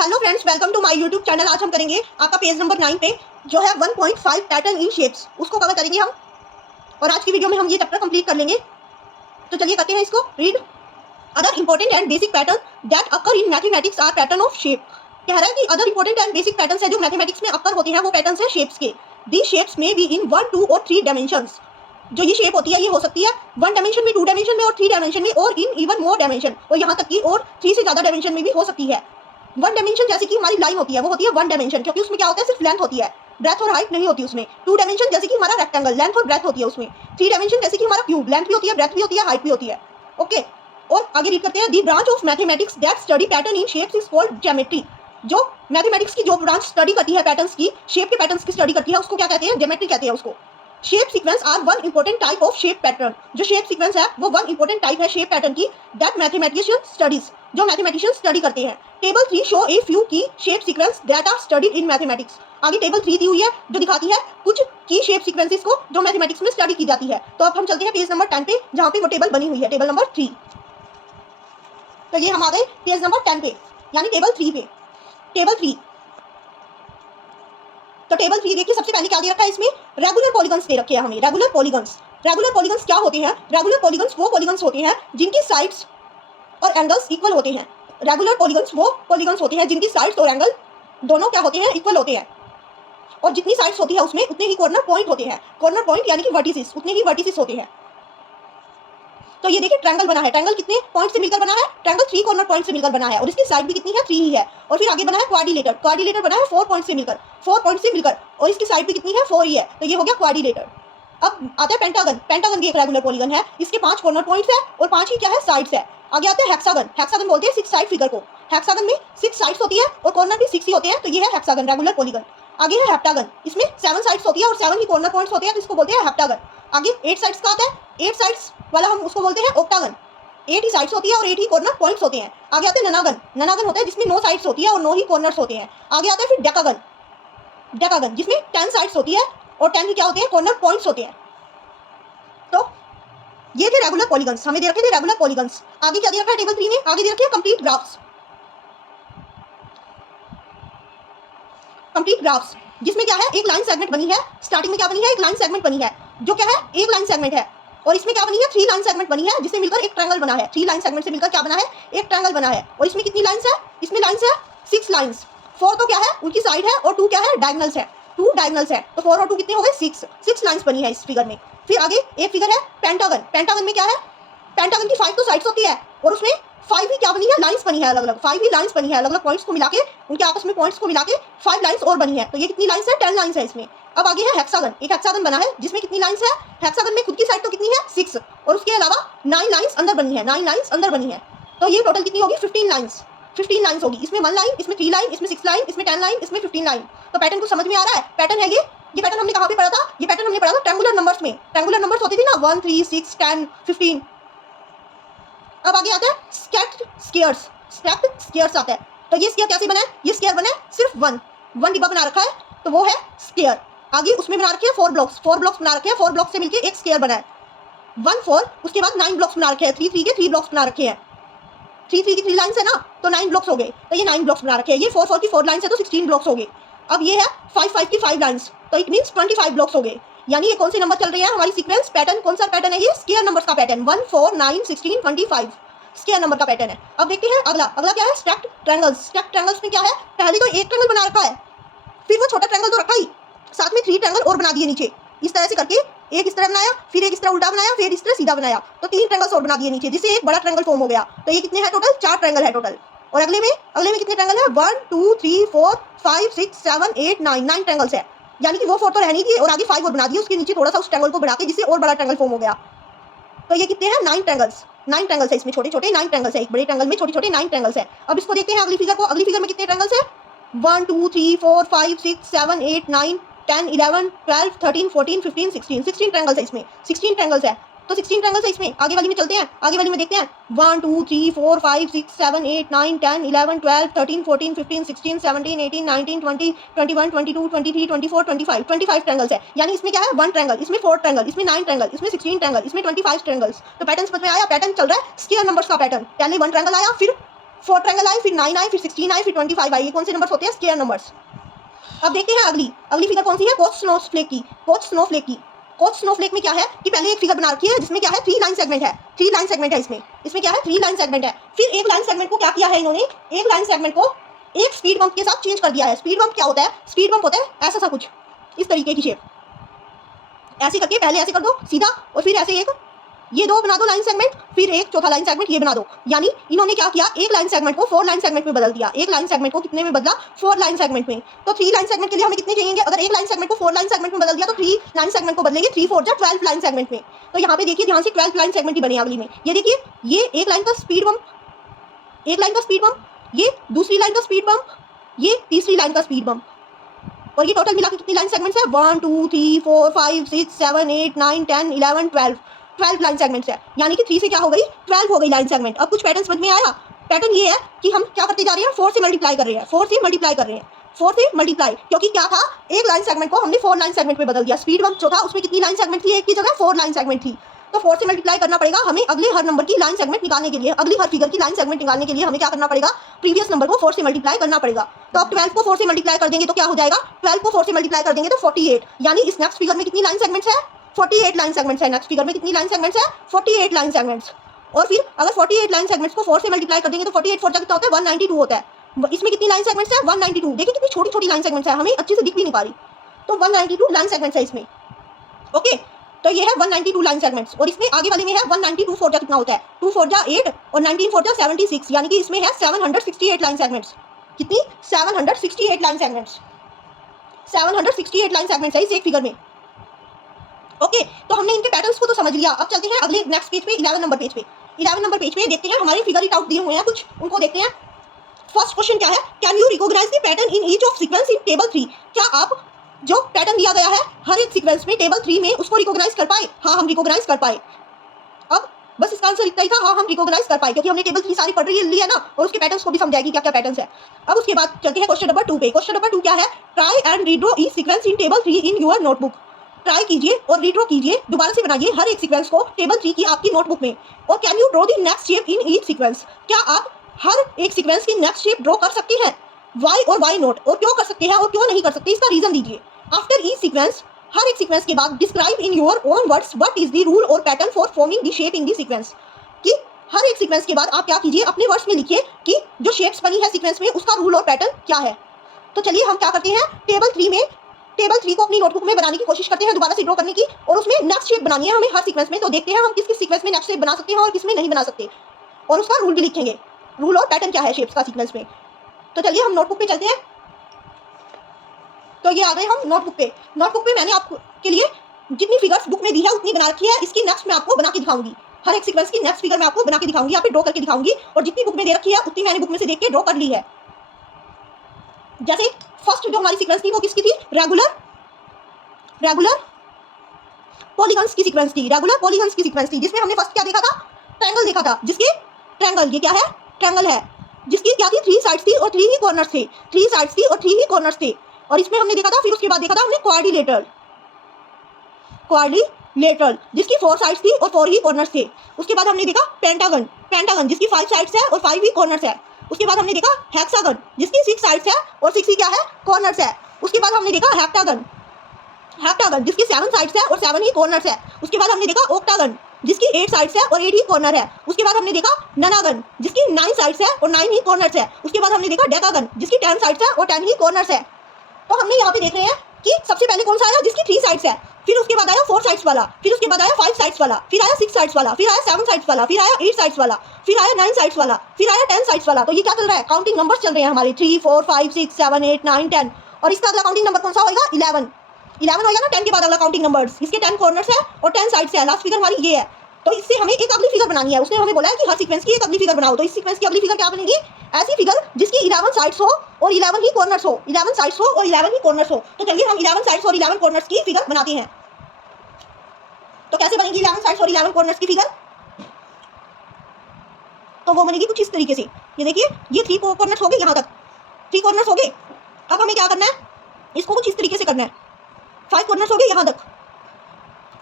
Hello friends, welcome to my YouTube channel. आज हम करेंगे आपका पेज नंबर 9 पे जो है 1.5 पैटर्न इन शेप्स, उसको कवर करेंगे हम। और आज की वीडियो में हम ये चैप्टर कंप्लीट कर लेंगे। तो चलिए करते हैं इसको read. Other important and basic pattern that occur in mathematics are pattern of shape. कह रहा है कि other important and basic patterns है जो मैथमेटिक्स में अकर होते हैं, वो पैटर्न्स हैं शेप्स के। दीज शेप्स में बी इन 1, 2 और 3 डायमेंशंस। जो ये शेप होती है ये हो सकती है 1 डायमेंशन में, 2 डायमेंशन में और 3 डायमेंशन में, और इन इवन मोर डायमेंशन, और यहाँ तक कि और 3 से ज़्यादा डायमेंशन में भी हो सकती है। 1 डायमेंशन जैसे कि हमारी लाइन होती है वो होती है 1 डायमेंशन, क्योंकि उसमें क्या होता है, सिर्फ लेंथ होती है, ब्रेथ और हाइट नहीं होती उसमें। 2 डायमेंशन जैसे कि हमारा रेक्टेंगल, लेंथ और ब्रेथ होती है उसमें। 3 डायमेंशन जैसे कि हमारा क्यूब, लेंथ भी होती है, ब्रेथ भी होती है, हाइट भी होती है। ओके, और आगे रीड करते हैं। दी branch of mathematics that study pattern in shapes is called geometry. जो मैथमेटिक्स की जो ब्रांच स्टडी करती है पैटर्न्स की, शेप के पैटर्न्स की स्टडी करती है, उसको क्या कहते हैं, ज्योमेट्री कहते हैं उसको। Shape sequence are one important type of shape pattern. जो शेप सीक्वेंस है वो वन इंपॉर्टेंट टाइप है शेप पैटर्न की, दैट मैथमेटिशियन स्टडीज, जो मैथमेटिशियन स्टडी करते हैं। टेबल 3 शो ए फ्यू की shape sequence that are studied in mathematics. आगे टेबल 3 दी हुई है जो दिखाती है कुछ की शेप सीक्वेंसेस को जो मैथमेटिक्स में स्टडी की जाती है। तो अब हम चलते हैं पेज नंबर 10 पे, जहां पे वो टेबल बनी हुई है, टेबल नंबर 3। तो ये हम आ गए पेज नंबर 10 पे, यानी टेबल 3 पे। टेबल 3, तो टेबल 3 देखिए, सबसे पहले क्या दे रखा है इसमें, रेगुलर पॉलीगन्स दे रखे हैं हमें। रेगुलर पॉलीगन्स, रेगुलर पॉलीगन्स क्या होते हैं? रेगुलर पॉलीगन्स वो पॉलीगन्स होते हैं जिनकी साइड्स और एंगल्स इक्वल होते हैं। रेगुलर पॉलीगन्स वो पॉलीगन्स होते हैं जिनकी साइड्स और एंगल दोनों क्या होते हैं, इक्वल होते हैं। और जितनी साइड्स होती है उसमें उतने ही कॉर्नर पॉइंट होते हैं। कॉर्नर पॉइंट यानी कि वर्टिसेस, उतने ही वर्टिसेस होते हैं। तो ये देखिए ट्रायंगल बना है। ट्रायंगल कितने पॉइंट से मिलकर बना है? ट्रायंगल 3 कॉर्नर पॉइंट से मिलकर बना है, और इसकी साइड भी कितनी है, 3 ही है। और फिर आगे बना है क्वाड्रिलेटर। क्वाड्रिलेटर बना है 4 पॉइंट से मिलकर, 4 पॉइंट से मिलकर, और इसकी साइड भी कितनी है, 4 ही है। तो ये हो गया क्वाड्रिलेटर। अब आता है पेंटागन। पेंटागन भी एक रेगुलर पॉलीगन है, इसके 5 कॉर्नर पॉइंट्स है और 5 ही क्या है, साइड्स है। आगे आता है हेक्सागन। हेक्सागन बोलते हैं 6 साइड फिगर को। हेक्सागन में 6 साइड्स होती है और कॉर्नर भी 6 ही होते हैं, तो ये है हेक्सागन, रेगुलर पॉलीगन। आगे है हेप्टागन। इसमें 7 साइड्स होती है और 7 ही कॉर्नर पॉइंट्स होते हैं, तो इसको बोलते हैं हेप्टागन। आगे 8 साइड्स का आता है, 8 साइड्स वाला हम उसको बोलते हैं ऑक्टागन। 8 ही साइड्स होती है और 8 ही कॉर्नर पॉइंट्स होते हैं। आगे आते हैं ननागन। ननागन होता है जिसमें 9 साइड्स होती है और 9 ही कॉर्नर्स होते हैं। आगे आता है फिर डेकागन। डेकागन जिसमें 10 साइड्स होती है और 10 ही क्या होते हैं, कॉर्नर पॉइंट्स होते हैं। तो ये थे रेगुलर पॉलीगन्स, हमें दे रखे थे रेगुलर पॉलीगन्स। आगे क्या दे रखा है टेबल 3 में? आगे दे रखे हैं कंप्लीट ग्राफ्स। कंप्लीट ग्राफ्स जिसमें क्या है, एक लाइन सेगमेंट बनी है। स्टार्टिंग में क्या बनी है, एक लाइन सेगमेंट बनी है, जो क्या है, एक लाइन सेगमेंट है। और इसमें क्या बनी है, 3 लाइन सेगमेंट बनी है, जिससे मिलकर एक ट्रायंगल बना है। 3 लाइन सेगमेंट से मिलकर क्या बना है, एक ट्रायंगल बना है। और इसमें कितनी लाइंस है, इसमें लाइंस है 6 लाइंस। 4 तो क्या है, उनकी साइड है, और 2 क्या है, डायगोनल्स है। 2 डायगोनल्स है, तो 4 और 2 कितने हो गए, 6 लाइंस बनी है इस फिगर में। फिर आगे एक फिगर है पेंटागन। पेंटागन में क्या है, पेंटागन की 5 तो साइड्स होती है, और उसमें 5 ही क्या बनी है, लाइंस बनी है अलग अलग। 5 ही लाइंस बनी है अलग अलग पॉइंट्स को मिला के, उनके आपस में पॉइंट्स को मिला के 5 लाइंस और बनी है। तो ये कितनी लाइंस है, 10 लाइंस है इसमें। अब आगे है हेक्सागन। एक हेक्सागन बना है जिसमें कितनी लाइंस है, हेक्सागन में खुद की साइड तो कितनी है, 6, और उसके अलावा 9 लाइंस अंदर बनी है। 9 लाइंस अंदर बनी है, तो ये टोटल कितनी होगी, 15 लाइंस। 15 लाइंस होगी। इसमें 1 लाइन, इसमें 3 लाइन, इसमें 6 लाइन, इसमें 10 लाइन, इसमें 15 लाइन। तो पैटर्न को समझ में आ रहा है? पैटर्न है ये पैटर्न हमने कहाँ पे पढ़ा था, ये पैटर्न हमने पढ़ा था ट्रायंगुलर नंबर्स में। ट्रायंगुलर नंबर्स होती थी ना, 1, 3, 6, 10, 15। अब आगे आता है स्टेप्ड स्क्वायर्स। स्टेप्ड स्क्वायर्स आता है। तो ये स्क्वायर कैसे बना है, ये स्क्वायर बना है सिर्फ 1 डिब्बा बना रखा है, तो वो है स्क्वायर। आगे उसमें बना रखे हैं 4 ब्लॉक्स। 4 ब्लॉक्स बना रखे हैं, 4 ब्लॉक्स से मिलकर एक स्क्वायर बना है। 1, 4, उसके बाद 9 ब्लॉक्स बना रखे हैं। 3, 3 के 3 ब्लॉक्स बना रखे हैं। 3, 3 की 3 लाइन्स है ना, तो 9 ब्लॉक्स हो गए। तो ये 9 ब्लॉक्स बना रखे हैं। ये 4, 4 की 4 लाइन्स है, तो 16 ब्लॉक्स हो गए। अब ये है 5, 5 की 5 लाइन्स, तो इट मीन्स 25 ब्लॉक्स हो गए। यानी ये कौन से नंबर चल रहे हैं हमारी सीक्वेंस, पैटर्न कौन सा पैटर्न है, ये स्क्वायर नंबर्स का पैटर्न। 1, 4, 9, 16, 25 स्क्वायर नंबर का पैटर्न है। अब देखते हैं अगला। अगला क्या है, स्टेप्ड ट्रायंगल्स। स्टेप्ड ट्रायंगल्स में क्या है, पहले तो एक ट्रायंगल बना रखा है, फिर वो छोटा ट्रायंगल तो रखा ही, साथ में 3 ट्रायंगल और बना दिए नीचे। इस तरह से करके एक इस तरह बनाया, फिर एक इस तरह उल्टा बनाया, फिर इस तरह सीधा बनाया, तो 3 ट्रायंगल्स और बना दिए नीचे, जिससे एक बड़ा ट्रायंगल फॉर्म हो गया। तो ये कितने हैं टोटल, 4 ट्रायंगल है टोटल। और अगले में कितने ट्रायंगल है, 1, 2, 3, 4, 5, 6, 7, 8, 9 ट्रायंगल्स है। यानी कि वो 4 तो रहनी थी, और आगे 5 और बना दिए उसके नीचे थोड़ा सा उस ट्रायंगल को बढ़ा के, जिससे और बड़ा ट्रायंगल फॉर्म हो गया। तो ये कितने हैं, 9 ट्रायंगल्स। 9 ट्रायंगल्स है इसमें, छोटे छोटे 9 ट्रायंगल्स है। एक बड़े ट्रायंगल में छोटे छोटे 9 ट्रायंगल्स है। अब इसको देखते हैं अगली फिगर को। अगली फिगर में कितने ट्रायंगल्स है, 1, 2, 3, 4, 5, 6, 7, 8, 9, 10, 11, 12, 13, 14, 15, 16 16 ट्रायंगल्स है इसमें। 16 ट्रायंगल्स है, तो 16 ट्रायंगल्स है इसमें। आगे वाली में चलते हैं, आगे वाली में देखते हैं। 1, 2, 3, 4, 5, 6, 7, 8, 9, 10, 11, 12, 13, 14, 15, 16, 17, 18, 19, 20, 21, 22, 23, 24, 25 25 ट्रायंगल्स है। यानी इसमें क्या है, 1 ट्रायंगल, इसमें 4 ट्रायंगल, इसमें 9 ट्रायंगल, इसमें 16 ट्रायंगल, इसमें 25 ट्रायंगल्स। तो पैटर्न समझ में आया? पैटर्न चल रहा है स्क्वायर नंबर्स का पैटर्न। पहले 1 ट्रायंगल आया, फिर 4 ट्रायंगल आए, फिर 9 आए, फिर 16 आए, फिर 25 आए। ये कौन से नंबर्स होते हैं? Square numbers. अब देखते हैं अगली फिगर कौन सी है? कोच स्नोफ्लेक की। कोच स्नोफ्लेक में क्या है कि पहले एक फिगर बना रखी है जिसमें क्या है 3 लाइन सेगमेंट है। 3 लाइन सेगमेंट है इसमें क्या है 3 लाइन सेगमेंट है। फिर एक लाइन सेगमेंट को क्या किया है इन्होंने, एक लाइन सेगमेंट को एक स्पीड बम्प के साथ चेंज कर दिया है। स्पीड बम्प क्या होता है? स्पीड बम्प होता है ऐसा सा कुछ, इस तरीके की शेप, ऐसे करके पहले ऐसे कर दो सीधा, और फिर ऐसे एक ये दो बना दो लाइन सेगमेंट, फिर एक चौथा लाइन सेगमेंट ये बना दो। यानी इन्होंने क्या किया, एक लाइन सेगमेंट को 4 लाइन सेगमेंट में बदल दिया। एक लाइन सेगमेंट को कितने में बदला? 4 लाइन सेगमेंट में। तो 3 लाइन सेगमेंट के लिए हमें कितने चाहिए? अगर एक लाइन सेगमेंट को 4 लाइन सेगमेंट में बदल दिया तो 3 लाइन सेगमेंट को बदलेंगे 3 4 12 लाइन सेगमेंट में। तो यहाँ पे देखिए ध्यान से 12 लाइन सेगमेंट ही बने अगली में। ये देखिए, ये एक लाइन का स्पीड बम्प, एक लाइन का स्पीड बम्प, ये दूसरी लाइन का स्पीड बम्प, ये तीसरी लाइन का स्पीड बम्प, और ये टोटल मिला के कितनी लाइन सेगमेंट्स है? 1 2 3 4 5 6 7 8 9 10 11 12 लाइन सेगमेंट्स है। यानी कि 3 से क्या हो गई? 12 हो गई लाइन सेगमेंट। अब कुछ पैटर्न समझ में आया? पैटर्न ये है कि हम क्या करते जा रहे हैं? 4 से मल्टीप्लाई कर रहे हैं, 4 से मल्टीप्लाई कर रहे हैं, 4 से मल्टीप्लाई। क्योंकि क्या था, एक लाइन सेगमेंट को हमने 4 लाइन सेगमेंट में बदल दिया। स्पीड बम्प जो था उसमें कितनी लाइन सेगमेंट थी? एक की जगह 4 लाइन सेगमेंट थी। तो 4 से मल्टीप्लाई करना पड़ेगा हमें अगले हर नंबर की लाइन सेगमेंट निकालने के लिए। अगली हर फिगर की लाइन सेगमेंट निकालने के लिए हमें क्या करना पड़ेगा? प्रीवियस नंबर को 4 से मल्टीप्लाई करना पड़ेगा। तो अब 12 को 4 से मल्टीप्लाई कर देंगे तो क्या हो जाएगा? 12 को 4 से मल्टीप्लाई कर देंगे तो 48। यानी इस नेक्स्ट फिगर में कितनी लाइन सेगमेंट्स है? 48 लाइन सेगमेंट्स है। नेक्स्ट फिगर में कितनी लाइन सेगमेंट्स है? 48 लाइन सेगमेंट्स। और फिर अगर 48 लाइन सेगमेंट्स को 4 से मल्टीप्लाई कर देंगे तो 48 4 कितना होता है? 192 होता है। इसमें कितनी लाइन सेगमेंट्स है? 192। देखिए कितनी छोटी छोटी लाइन सेगमेंट्स है, हमें अच्छे से दिख भी नहीं पा रही। तो 192 लाइन सेगमेंट्स है इसमें। ओके, तो ये है 192 लाइन सेगमेंट्स। और इसमें आगे वाले में है 192 4 कितना होता है? 2 4 8 और 19 4 76। यानी कि इसमें है 768 लाइन सेगमेंट्स। कितनी? 768 लाइन सेगमेंट्स। 768 लाइन सेगमेंट्स है इस एक फिगर में। ओके, तो हमने इनके पैटर्न्स को तो समझ लिया। अब चलते हैं अगले नेक्स्ट पेज पे, 11 नंबर पेज पे। 11 नंबर पेज पे देखते हैं हमारे फिगर इट आउट दिए हुए हैं कुछ, उनको देखते हैं। फर्स्ट क्वेश्चन क्या है? Can you recognise the pattern in each of sequence in table 3? क्या आप जो पैटर्न दिया गया है हर एक सीक्वेंस में टेबल 3 में उसको रिकॉग्नाइज कर पाए? हाँ, हम रिकॉग्नाइज कर पाए। अब बस इसका आंसर इतना ही था, हाँ हम रिकॉग्नाइज कर पाए, क्योंकि हमने टेबल 3 सारी पढ़ ली है ना, और उसके पैटर्न्स को भी समझाएगी क्या क्या पैटर्न्स है। अब उसके बाद चलते हैं क्वेश्चन नंबर 2 पे। क्वेश्चन नंबर 2 क्या है? Try and redraw each sequence in table 3 in your notebook. Try कीजिए और रीड्रॉ कीजिए, दोबारा से बनाइए हर एक सीक्वेंस को टेबल 3 की आपकी नोटबुक में। और can you draw the next shape in each sequence? क्या आप हर एक सीक्वेंस की नेक्स्ट शेप ड्रॉ कर सकते हैं? वाई और वाई नॉट, और क्यों कर सकते हैं और क्यों नहीं कर सकते, इसका रीजन दीजिए। आफ्टर ईच सीक्वेंस, हर एक सीक्वेंस के बाद describe in your own words what is the rule और pattern for forming the shape in the sequence. कि हर एक सीक्वेंस के बाद आप क्या कीजिए, अपने वर्ड्स में लिखिए कि जो शेप्स बनी है सीक्वेंस में उसका रूल और पैटर्न क्या है। तो चलिए हम क्या करते हैं, टेबल 3 को अपनी नोटबुक में बनाने की कोशिश करते हैं, दोबारा से ड्रॉ करने की, और उसमें नेक्स्ट शेप बनानी है हमें हर सीक्वेंस में। तो देखते हैं हम किस किस सीक्वेंस में नेक्स्ट शेप बना सकते हैं और किसमें नहीं बना सकते, और उसका रूल भी लिखेंगे, रूल और पैटर्न क्या है शेप्स का सीक्वेंस में। तो चलिए हम नोटबुक पे चलते हैं। तो ये आ गए हम नोटबुक पे। नोटबुक पे मैंने आपके लिए जितनी फिगर्स बुक में दी है उतनी बना रखी है। इसकी नेक्स्ट मैं आपको बना के दिखाऊंगी, हर एक सीक्वेंस की नेक्स्ट फिगर मैं आपको बना के दिखाऊंगी, यहाँ पे ड्रॉ करके दिखाऊंगी, और जितनी बुक में दे रखी है उतनी मैंने बुक में से देख के ड्रॉ कर ली है। जैसे फर्स्ट जो हमारी सीक्वेंस थी वो किसकी थी? रेगुलर पॉलीगन्स की सीक्वेंस थी, रेगुलर पॉलीगन्स की सीक्वेंस थी, जिसमें हमने फर्स्ट क्या देखा था? ट्रायंगल देखा था, जिसके ट्रायंगल, ये क्या है? ट्रायंगल है, जिसकी क्या थी? 3 साइड्स थी और 3 ही कॉर्नर्स थे, 3 साइड्स थी और 3 ही कॉर्नर्स थे। और इसमें हमने देखा था, फिर उसके बाद देखा था हमने क्वाड्रिलेटरल, जिसकी 4 साइड्स थी और 4 ही कॉर्नर्स थे। उसके बाद हमने देखा पेंटागन, जिसकी 5 साइड्स है और 5 ही कॉर्नर्स है। उसके बाद हमने देखा हेक्सागन, जिसकी 6 साइड्स है और 6 ही क्या है? कॉर्नर्स है। उसके बाद हमने देखा हेप्टागन, जिसकी 7 साइड्स है और 7 ही कॉर्नर्स है। उसके बाद हमने देखा ऑक्टागन, जिसकी 8 साइड्स है और 8 ही कॉर्नर है। उसके बाद हमने देखा ननागन, जिसकी 9 साइड्स है और 9 ही कॉर्नर्स है। उसके बाद हमने देखा डेकागन, जिसकी 10 साइड्स है और 10 ही कॉर्नर्स है। तो हमने यहाँ पे देख रहे हैं कि सबसे पहले कौन सा आया? जिसकी 3 साइड्स है, फिर उसके बाद आया 4 साइड्स वाला, फिर उसके बाद आया 5 साइड्स वाला, फिर आया 6 साइड्स वाला, फिर आया 7 साइड्स वाला, फिर आया 8 साइड्स वाला, फिर आया 9 साइड्स वाला, फिर आया 10 साइड्स वाला। तो ये क्या चल रहा है? काउंटिंग नंबर्स चल रहे हैं हमारे 3 4 5 6 7 8 9 10। और इसका अगला काउंटिंग नंबर कौन सा होगा? 11 होगा ना 10 के बाद अगला काउंटिंग नंबर्स। इसके 10 कॉर्नर्स है और 10 साइड्स है। लास्ट फिगर हमारी ये है। तो इससे हमें एक अगली फिगर बनानी है। उसने हमें बोला है कि हर सीक्वेंस की एक अगली फिगर बनाओ। तो इस सीक्वेंस की अगली फिगर क्या बनेगी? ऐसी फिगर जिसकी 11 साइड्स हो और 11 ही कॉर्नर्स हो, 11 साइड्स हो और 11 ही कॉर्नर्स हो। तो चलिए हम 11 साइड्स और 11 कॉर्नर्स की फिगर बनाते हैं। तो कैसे बनेगी 11 साइड्स और 11 कॉर्नर्स की फिगर? तो वो बनेगी कुछ इस तरीके से। ये देखिए, ये 3 कॉर्नर्स हो गए, यहाँ तक 3 कॉर्नर्स हो गए। अब हमें क्या करना है? इसको कुछ इस तरीके से करना है। 5 कॉर्नर्स हो गए, यहाँ तक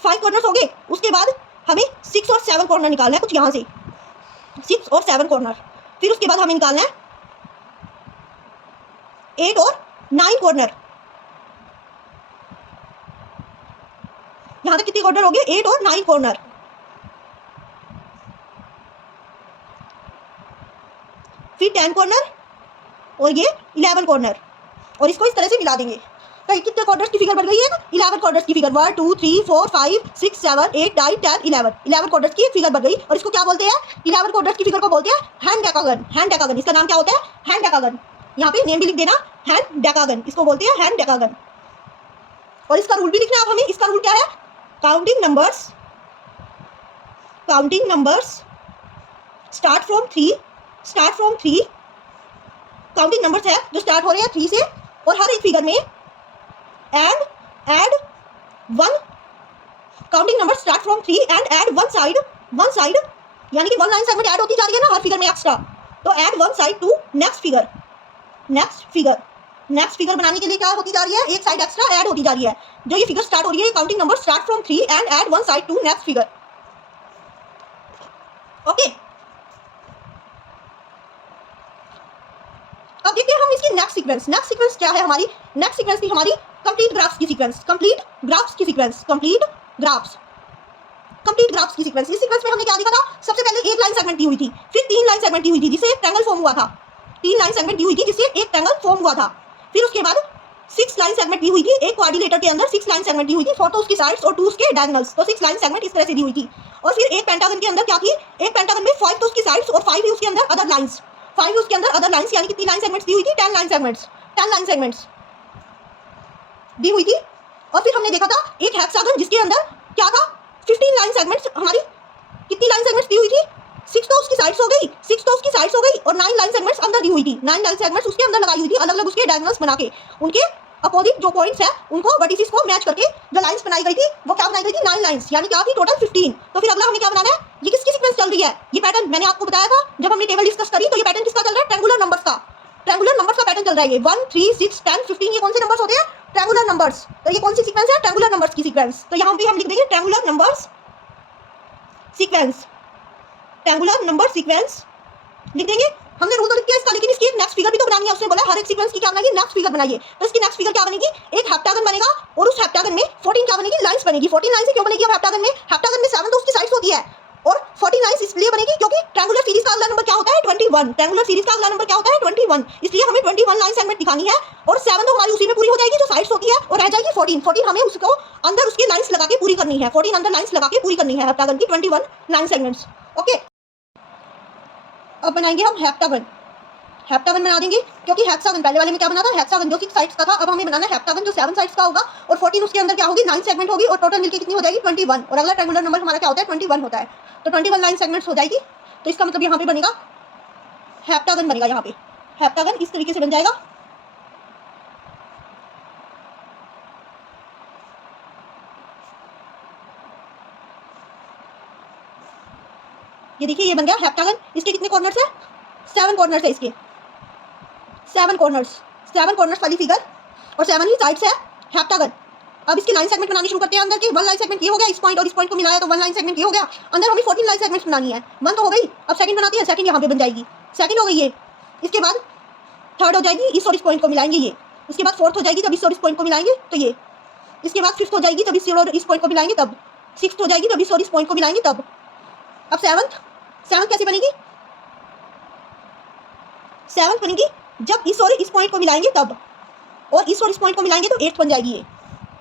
5 कॉर्नर्स हो गए। उसके बाद हमें 6 और 7 कॉर्नर निकालना है कुछ यहाँ से, 6 और 7 कॉर्नर। फिर उसके बाद हमें निकालना है 8 और 9 कॉर्नर। यहां तक कितने कॉर्नर हो गए? 8 और 9 कॉर्नर। फिर 10 कॉर्नर और ये 11 कॉर्नर, और इसको इस तरह से मिला देंगे। तो कितने कॉर्नर्स की फिगर बन गई है? 11 कॉर्नर्स की फिगर। 1 2 3 4 5 6 7 8 9 10 11 कॉर्नर्स की फिगर बन गई। और इसको क्या बोलते हैं? 11 कॉर्नर्स की फिगर को बोलते हैं हैंड डेकागन। हैंड डेकागन, इसका नाम क्या होता है? Hand decagon. यहाँ पे नेम भी लिख देना, हैंड डेकागन, इसको बोलते हैं हैंड डेकागन। और इसका रूल भी लिखना है अब हमें। इसका रूल क्या है? Counting numbers start from 3 counting numbers है जो स्टार्ट हो रहे हैं 3 से, और हर एक फिगर में add 1 counting number start from 3 and add one side, यानी कि 1 लाइन सेगमेंट ऐड होती जा रही है ना हर फिगर में एक्स्ट्रा, तो add 1 side to next figure बनाने के लिए क्या होती जा रही है? एक साइड एक्स्ट्रा ऐड होती जा रही है। जो ये फिगर स्टार्ट हो रही है, counting number start from 3 and add 1 side to next figure. Okay, अब देखते हैं हम इसकी नेक्स्ट सीक्वेंस क्या है हमारी? नेक्स्ट सीक्वेंस थी हमारी कंप्लीट ग्राफ्स की सीक्वेंस। कंप्लीट ग्राफ्स की सीक्वेंस। इस सीक्वेंस में हमने क्या देखा था? सबसे पहले एक लाइन सेगमेंट दी हुई थी, फिर 3 लाइन सेगमेंट दी हुई थी जिससे एक ट्रायंगल फॉर्म हुआ था। 3 लाइन सेगमेंट दी हुई थी जिससे एक ट्रायंगल फॉर्म हुआ था। फिर उसके बाद 6 लाइन सेगमेंट दी हुई थी, एक क्वाड्रिलेटर के अंदर 6 लाइन सेगमेंट दी हुई थी, 4 तो उसकी साइड्स और 2 उसके डायगोनल्स, तो 6 लाइन सेगमेंट इस तरह से दी हुई थी। और फिर एक पेंटागन के अंदर क्या थी? एक पेंटागन में 5 तो उसकी साइड्स और 5 ही उसके अंदर अदर लाइंस, 5 उसके अंदर अदर लाइंस, यानी कितनी लाइन सेगमेंट्स दी हुई थी? 10 लाइन सेगमेंट्स दी हुई थी। और फिर हमने देखा था एक हेक्सागन जिसके अंदर क्या था? 15 लाइन सेगमेंट्स। हमारी कितनी लाइन सेगमेंट्स दी हुई थी? 6 तो उसकी साइड्स हो गई, और 9 लाइन सेगमेंट्स अंदर दी हुई थी। 9 लाइन सेगमेंट्स उसके अंदर लगाई हुई थी, अलग अलग उसके डायगोनल्स बना के, उनके अपोजिट जो पॉइंट्स है उनको वर्टिसेस को मैच करके जो लाइंस बनाई गई थी वो क्या बनाई गई थी? 9 लाइंस, यानी क्या थी? टोटल 15। तो फिर अगला हमें क्या बनाना है? ये किसकी सीक्वेंस चल रही है? ये पैटर्न मैंने आपको बताया था जब हमने टेबल डिस्कस करी, तो ये पैटर्न किसका चल रहा है? ट्रायंगुलर नंबर्स का पैटर्न चल रहा है। ये 1 3 6 10 15 ये कौन से नंबर्स होते हैं? Triangular numbers. तो ये कौन सी सीक्वेंस है? ट्रायंगुलर नंबर्स की सीक्वेंस। तो यहाँ पे हम लिख देंगे ट्रायंगुलर नंबर सीक्वेंस लिख देंगे। हमने रूल तो लिख दिया इसका, लेकिन इसकी एक नेक्स्ट फिगर भी तो बनानी है। उसने बोला हर एक सीक्वेंस की क्या बनाइए? नेक्स्ट फिगर बनाइए। तो इसकी नेक्स्ट फिगर क्या बनेगी? एक हेप्टागन बनेगा, और उस हेप्टागन में 14 क्या बनेगी? लाइंस बनेगी। 14 लाइंस क्यों बनेगी? अब हेप्टागन में 7 तो उसकी साइड्स होती है, और 14 लाइंस इसलिए बनेगी क्योंकि ट्रायंगुलर सीरीज का अगला नंबर क्या होता है? 21। ट्रायंगुलर सीरीज का अगला नंबर क्या होता है? 21। इसलिए हमें 21 लाइन सेगमेंट दिखानी है, और 7 तो हमारी उसी में पूरी हो जाएगी जो साइड्स होती है, और रह जाएगी 14 हमें उसको अंदर उसके लाइंस लगा के पूरी करनी है। 14 अंदर लाइंस लगा के पूरी करनी है हेप्टागन की 21 लाइन सेगमेंट्स। ओके, अब बनाएंगे हम हेप्टागन बना देंगे, क्योंकि हेक्सागन पहले वाले में क्या बना था? हेक्सागन जो 6 साइड्स का था। अब हमें बनाना है हेप्टागन जो 7 साइड्स का होगा, और 14 उसके अंदर क्या होगी? 9 सेगमेंट होगी, और टोटल मिलके कितनी हो जाएगी? 21। और अगला ट्रायंगुलर नंबर हमारा क्या होता है? 21 होता है। तो 21 लाइन सेगमेंट्स हो जाएगी। तो इसका मतलब यहाँ पे बनेगा हेप्टागन बनेगा। यहाँ पे हेप्टागन इस तरीके से बन जाएगा। ये देखिए, ये बन गया हेप्टागन। इसके कितने कॉर्नर्स है? 7 कॉर्नर्स है इसके, 7 कॉर्नर्स वाली फिगर, और 7 ही साइड्स है हेप्टागन। अब इसकी लाइन सेगमेंट बनानी शुरू करते हैं अंदर की। 1 लाइन सेगमेंट ये हो गया, इस पॉइंट और इस पॉइंट को मिलाया तो 1 लाइन सेगमेंट ये हो गया। अंदर हमें 14 लाइन सेगमेंट्स बनानी है। 1 तो हो गई, अब सेकंड बनाती है। सेकंड यहाँ पे बन जाएगी, सेकंड हो गई ये। इसके बाद थर्ड हो जाएगी, इस और इस पॉइंट को मिलाएंगे ये। इसके बाद फोर्थ हो जाएगी जब इस और इस पॉइंट को मिलाएंगे तो ये। इसके बाद फिफ्थ हो जाएगी जब इस और इस पॉइंट को मिलाएंगे तब। सिक्स्थ हो जाएगी जब इस और इस पॉइंट को मिलाएंगे तब। अब सेवंथ कैसे बनेगी? सेवंथ बनेगी जब इस और इस पॉइंट को मिलाएंगे तब, और इस और इस पॉइंट को मिलाएंगे तो 8 बन जाएगी ये।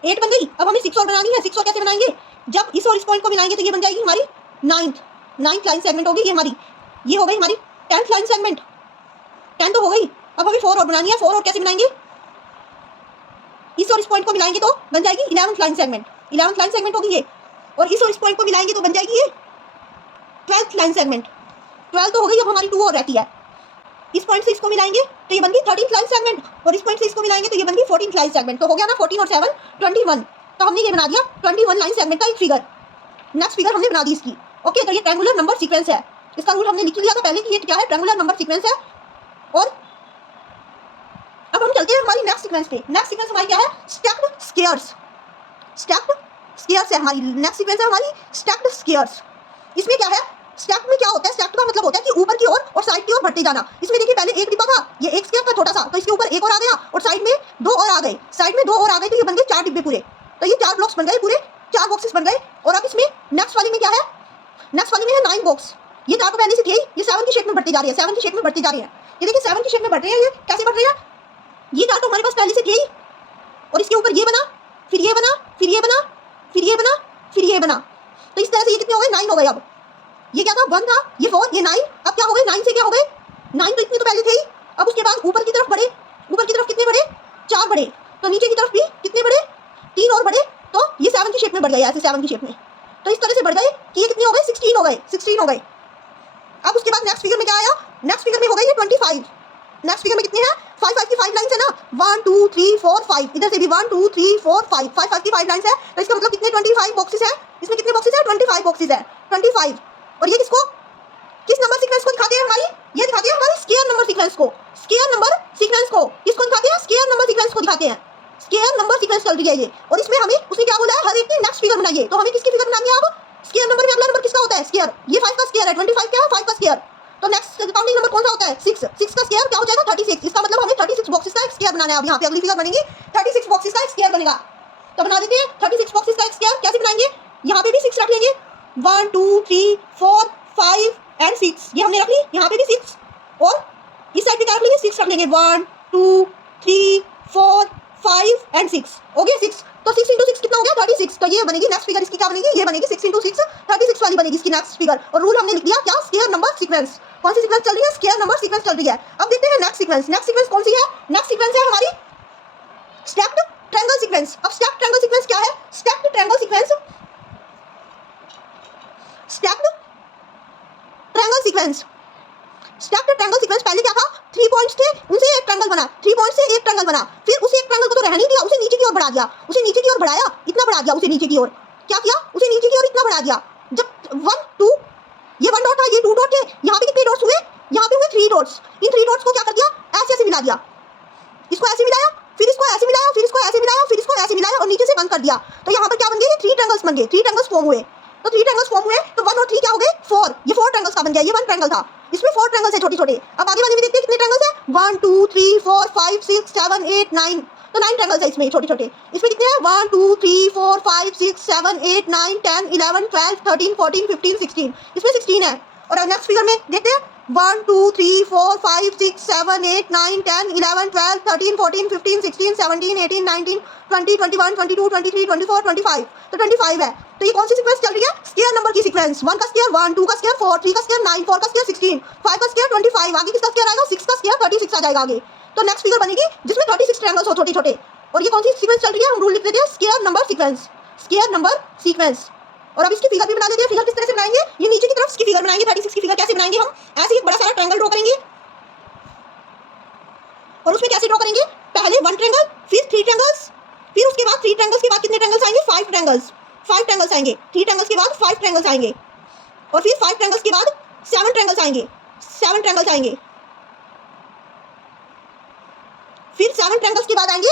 8 बन गई। अब हमें 6 और बनानी है। 6 और कैसे बनाएंगे? जब इस और इस पॉइंट को मिलाएंगे तो ये बन जाएगी हमारी 9th लाइन सेगमेंट होगी ये हमारी। ये हो गई हमारी 10th लाइन सेगमेंट। 10 तो हो गई। अब हमें 4 और बनानी है। 4 और कैसे बनाएंगे? इस और इस पॉइंट को मिलाएंगे तो बन जाएगी 11th line segment. 11th line segment होगी ये, और इस और इस पॉइंट को मिलाएंगे तो बन जाएगी ये 12th लाइन सेगमेंट। 12 तो हो गई। अब हमारी 2 और रहती है। इस पॉइंट से इसको मिलाएंगे तो ये बन गई 13th लाइन सेगमेंट, और इस पॉइंट से इसको मिलाएंगे तो ये बन गई 14th लाइन सेगमेंट। तो हो गया ना 14 और 7 21। तो हमने ये बना दिया 21 लाइन सेगमेंट का एक फिगर। नेक्स्ट फिगर हमने बना दी इसकी। ओके, तो ये ट्रायंगुलर नंबर सीक्वेंस है। इसका रूल हमने लिख लिया था पहले कि ये क्या है? ट्रायंगुलर नंबर सीक्वेंस है। और अब हम चलते हैं हमारी नेक्स्ट सीक्वेंस पे। नेक्स्ट सीक्वेंस हमारी क्या है? स्टैक्ड स्क्वायर्स है हमारी नेक्स्ट सीक्वेंस है हमारी स्टैक्ड स्क्वायर्स। इसमें क्या है? स्टैक्ड में क्या होता है, स्टैक्ड का मतलब होता है कि ऊपर की ओर और साइड की ओर बढ़ते जाना। इसमें देखिए पहले एक डिब्बा था, ये एक स्क्वायर था छोटा सा, तो इसके ऊपर एक और आ गया और साइड में दो और आ गए, साइड में दो और आ गए, तो ये बन गए 4 डिब्बे पूरे। तो ये 4 ब्लॉक्स बन गए पूरे, 4 बॉक्सेस बन गए। और अब इसमें नेक्स्ट वाली में क्या है, नेक्स्ट वाली में है 9 बॉक्स। ये 4 तो पहले से थे, ये 7 की शेप में बढ़ती जा रही है, 7 की शेप में बढ़ती जा रही है। ये देखिए 7 की शेप में बढ़ रही है। ये कैसे बढ़ रही है, ये 4 तो हमारे पास पहले से थे ही, और इसके ऊपर ये बना, फिर ये बना, फिर ये बना, फिर ये बना, फिर ये बना। तो इस तरह से ये कितने हो गए, 9 हो गए। अब ये क्या था, 1 था, ये 4, ये 9, अब क्या हो गए, 9 से क्या हो गए, 9 तो इतने तो पहले थे ही। अब उसके बाद ऊपर की तरफ बढ़े, ऊपर की तरफ कितने बढ़े, 4 बढ़े, तो नीचे की तरफ भी कितने बढ़े, 3 और बढ़े, तो ये 7 की शेप में बढ़ गए, ऐसे 7 की शेप में। तो इस तरह से बढ़ गए कि ये कितने हो गए, 16 हो गए, 16 हो गए। अब उसके बाद नेक्स्ट फिगर में क्या आया, नेक्स्ट फिगर में हो गए ये 25। नेक्स्ट फिगर में कितने हैं, 5 5 की 5 लाइंस है ना, 1 2 3 4 5, इधर से भी 1 2 3 4 5, 5 5 की 5 लाइंस है, तो इसका मतलब कितने 25 बॉक्सेस है। इसमें कितने बॉक्सेस है, 25 बॉक्सेस है, 25। और ये किसको, किस नंबर सीक्वेंस को दिखाते हैं हमारी, ये दिखाते हैं हमारी स्क्वायर नंबर सीक्वेंस को, स्क्वायर नंबर सीक्वेंस को किसको दिखाते हैं, स्क्वायर नंबर सीक्वेंस को दिखाते हैं। स्क्वायर नंबर सीक्वेंस चल रही है ये, और इसमें हमें उसने क्या बोला है, हर एक की नेक्स्ट फिगर बनाइए। तो हमें किसकी फिगर बनानी है, अब स्क्वायर नंबर में अगला नंबर किसका होता है, स्क्वायर। ये 5 का स्क्वायर है, 25 क्या है, 5 का स्क्वायर। तो नेक्स्ट काउंटिंग नंबर कौन सा होता है, 6, 6 का स्क्वायर क्या हो जाएगा, 36। इसका मतलब हमें 36 बॉक्सेस का एक स्क्वायर बनाना है। अब यहाँ पे अगली फिगर बनेगी, 36 बॉक्सेस का एक स्क्वायर बनेगा। तो बना देते हैं 36 बॉक्सेस का एक स्क्वायर। कैसे बनाएंगे, यहाँ पे भी 6 रख लेंगे, 1 2 3 4 5 एंड 6, ये हमने रख ली, यहाँ पे भी 6, और इस साइड पे क्या रख लेंगे, 6 रख लेंगे, 1 2 3 4 5 एंड 6 हो गया 6। तो 6 × 6 कितना हो गया, 36। तो ये बनेगी नेक्स्ट फिगर, इसकी क्या बनेगी, ये बनेगी 6 × 6 36 वाली बनेगी इसकी नेक्स्ट फिगर। और रूल हमने लिख दिया क्या, स्क्वायर नंबर सीक्वेंस। कौन सी सीक्वेंस चल रही है, स्क्वायर नंबर सीक्वेंस चल रही है। अब देखते हैं नेक्स्ट सीक्वेंस, नेक्स्ट सीक्वेंस कौन सी है, नेक्स्ट सीक्वेंस है हमारी स्टैक्ड ट्रायंगल सीक्वेंस। अब स्टैक्ड ट्रायंगल सीक्वेंस क्या है, stacked triangle sequence, stacked triangle sequence, stacked triangle sequence पहले क्या था, 3 पॉइंट्स थे, उनसे एक ट्रायंगल बना, 3 पॉइंट से एक ट्रायंगल बना, फिर उसे एक ट्रायंगल को तो रहने नहीं दिया, उसे नीचे की ओर बढ़ा दिया, उसे नीचे की ओर बढ़ाया, इतना बढ़ा दिया उसे नीचे की ओर, क्या किया, उसे नीचे की ओर इतना बढ़ा दिया। जब 1 2, ये 1 डॉट था, ये 2 डॉट थे, यहाँ पे कितने डॉट्स हुए, यहाँ पे हुए 3 डॉट्स। इन 3 डॉट्स को क्या कर दिया, ऐसे ऐसे मिला दिया, इसको ऐसे मिलाया, फिर इसको ऐसे मिलाया, फिर इसको ऐसे मिलाया, फिर इसको ऐसे मिलाया, और नीचे से बंद कर दिया। तो यहाँ पर क्या बन गए, ये 3 ट्रायंगल्स बन गए, 3 ट्रायंगल्स फॉर्म हुए। तो 3 ट्रायंगल्स फॉर्म हुए, तो 1 और 3 क्या हो गए, 4, ये 4 ट्रायंगल्स का बन गया, ये 1 ट्रायंगल था, इसमें 4 ट्रायंगल्स है छोटे छोटे। अब आगे वाले में देखते हैं कितने ट्रायंगल्स है, 1 2 3 4 5 6 7 8 9, तो 9 ट्रायंगल्स है इसमें छोटे छोटे। इसमें कितने हैं, 1 2 3 4 5 6 7 8 9 10 11 12 13 14 15 16, इसमें 16 है। और नेक्स्ट फिगर में देखते हैं, 1 2 3 4 5 6 7 8 9 10 11 12 13 14 15 16 17 18 19 20 21 22 23 24 25, तो 25 है। तो ये कौन सी सीक्वेंस चल रही है, स्क्वायर नंबर की सीक्वेंस। 1 का स्क्वायर 1, 2 का स्क्वायर 4, 3 का स्क्वायर 9, 4 का स्क्वायर 16, 5 का स्क्वायर 25, आगे किसका स्क्वायर आएगा, 6 का स्क्वायर 36 आ जाएगा आगे। तो नेक्स्ट फिगर बनेगी जिसमें 36 ट्रायंगल्स हो छोटे छोटे। और ये कौन सी सीक्वेंस चल रही है, हम रूल लिख देते हैं square number sequence, square number sequence. और अब इसकी फिगर भी बना देते हैं। फिगर किस तरह से बनाएंगे, ये नीचे की तरफ इसकी फिगर बनाएंगे, 36 की फिगर कैसे बनाएंगे, हम ऐसे एक बड़ा सारा ट्रायंगल ड्रॉ करेंगे, और उसमें कैसे ड्रॉ करेंगे, पहले 1 ट्रायंगल, फिर 3 ट्रायंगल्स, फिर उसके बाद 3 ट्रायंगल्स के बाद कितने ट्रायंगल्स आएंगे, 5 ट्रायंगल्स, 5 ट्रायंगल्स आएंगे, 3 ट्रायंगल्स के बाद 5 ट्रायंगल्स आएंगे, और फिर 5 ट्रायंगल्स के बाद 7 ट्रायंगल्स आएंगे, 7 ट्रायंगल्स आएंगे, फिर 7 ट्रायंगल्स के बाद आएंगे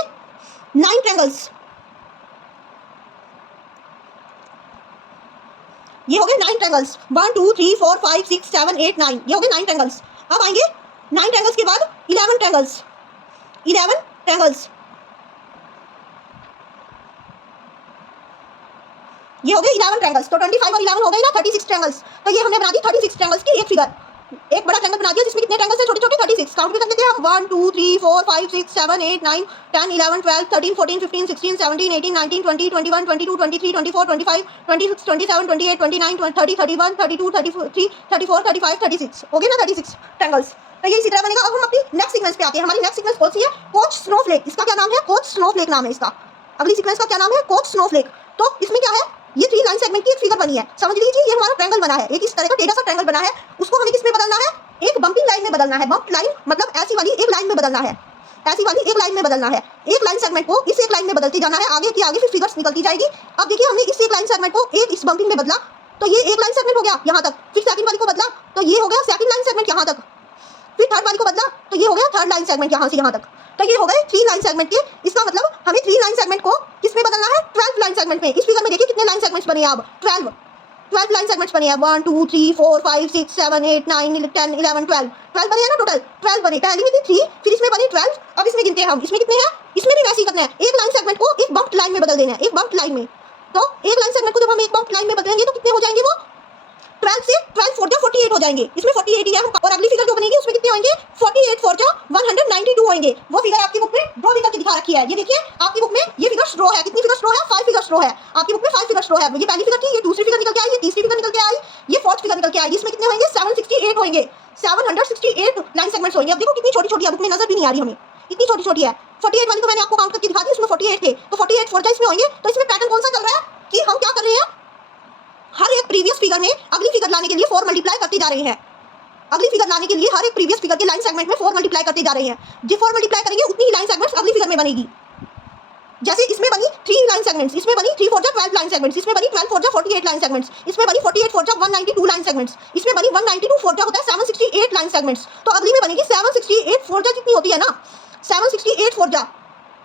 9 ट्रायंगल्स, ये हो गए 9 ट्रायंगल्स, 1 2 3 4 5 6 7 8 9, ये हो गए 9 ट्रायंगल्स। अब आएंगे 9 ट्रायंगल्स के बाद 11 ट्रायंगल्स, 11 ट्रायंगल्स, ये हो गए 11 ट्रायंगल्स। तो 25 और 11 हो गए ना 36 ट्रायंगल्स। तो ये हमने बना दी 36 ट्रायंगल्स की एक फिगर, एक बड़ा ट्रायंगल बना दिया जिसमें कितने ट्रायंगल्स हैं, छोटे छोटे 36। काउंट भी कर लेते हैं हम, 1 2 3 4 5 6 7 8 9 10 11 12 13 14 15 16 17 18 19 20 21 22 23 24 25 26 27 28 29 30 31 32 33 34 35 36 हो गए ना 36 ट्रायंगल्स। तो ये इसी तरह बनेगा। अब हम अपनी नेक्स्ट सीक्वेंस पे आते हैं। हमारी नेक्स्ट सीक्वेंस कौन सी है, कोच स्नोफ्लेक। इसका क्या नाम है, कोच स्नोफ्लेक नाम है इसका। अगली सीक्वेंस का क्या नाम है, कोच स्नोफ्लेक। तो इसमें क्या है, ये 3 लाइन सेगमेंट की एक फिगर बनी है, समझ लीजिए ये हमारा ट्रायंगल बना है, एक इस तरह का टेढ़ा सा ट्रायंगल बना है, उसको हमें किसमें बदलना है, एक बम्पिंग लाइन में बदलना है। बम्प लाइन मतलब ऐसी वाली एक लाइन में बदलना है, ऐसी वाली एक लाइन में बदलना है। एक लाइन सेगमेंट को इस एक लाइन में बदलते जाना है, आगे की आगे फिर फिगर्स निकलती जाएगी। अब देखिए हमने इस एक लाइन सेगमेंट को एक इस बम्पिंग में बदला, तो ये एक लाइन सेगमेंट हो गया यहाँ तक, फिर सेकंड वाली को बदला तो ये हो गया सेकंड लाइन सेगमेंट यहाँ तक, फिर थर्ड वाली को बदला तो ये हो गया थर्ड लाइन सेगमेंट यहाँ से यहाँ तक। तो ये हो गए 3 लाइन सेगमेंट के। इसका मतलब हमें 3 लाइन सेगमेंट को किसमें बदलना है, 12 लाइन सेगमेंट में। इस फिगर में देखिए कितने लाइन सेगमेंट्स बने हैं, अब 12 12 लाइन सेगमेंट्स बने हैं, 1 2 3 4 5 6 7 8 9 10 11 12 12 बने हैं ना टोटल, 12 बने, पहली में थी 3, फिर इसमें बनी 12, अब इसमें गिनते हैं हम, इसमें कितने हैं, इसमें भी वैसे ही करना है, एक लाइन सेगमेंट को एक बम्प्ड लाइन में बदल देना है, एक बम्प्ड लाइन में। तो एक लाइन सेगमेंट को जब हम एक बम्प्ड लाइन में बदलेंगे तो कितने हो जाएंगे, वो 12 से 12 4 जा 48 हो जाएंगे, इसमें 48 ही है। और अगली फिगर जो बनेगी उसमें कितने होंगे, 48 4 जा 192 होंगे। वो फिगर आपकी बुक में ड्रॉ करके दिखा रखी है, ये देखिए आपकी बुक में ये फिगर ड्रॉ है, कितनी फिगर ड्रॉ है, 5 फिगर ड्रॉ है आपकी बुक में, 5 फिगर ड्रॉ है। ये पहली फिगर थी, ये दूसरी फिगर निकल के आई, ये तीसरी फिगर निकल के आई, ये फोर्थ फिगर निकल के आई, इसमें कितने होंगे, 768 होंगे, 768 लाइन सेगमेंट्स होंगे। अब देखो कितनी छोटी छोटी है, बुक में नजर भी नहीं आ रही हमें, इतनी छोटी छोटी है। 48 वाली तो मैंने आपको काउंट करके दिखा दी, उसमें 48 थे, तो 48 4 जा इसमें होंगे। तो इसमें पैटर्न कौन सा चल रहा है कि हम क्या कर रहे हैं, हर एक प्रीवियस फिगर में अगली फिगर लाने के लिए 4 मल्टीप्लाई करते जा रहे हैं, अगली फिगर लाने के लिए हर एक प्रीवियस फिगर के लाइन सेगमेंट में 4 मल्टीप्लाई करते जा रहे हैं। जिस 4 मल्टीप्लाई करेंगे उतनी ही लाइन सेगमेंट्स अगली फिगर में बनेगी। जैसे इसमें बनी 3 लाइन सेगमेंट्स, इसमें बनी 3 4 जा 12 लाइन सेगमेंट्स, इसमें बनी 12 4 जा 48 लाइन सेगमेंट्स, इसमें बनी 48 4 जा 192 लाइन सेगमेंट्स, इसमें बनी 192 4 जा होता है 768 लाइन सेगमेंट्स। तो अगली में बनेगी 768 4 जा जितनी होती है ना, 768 4 जा,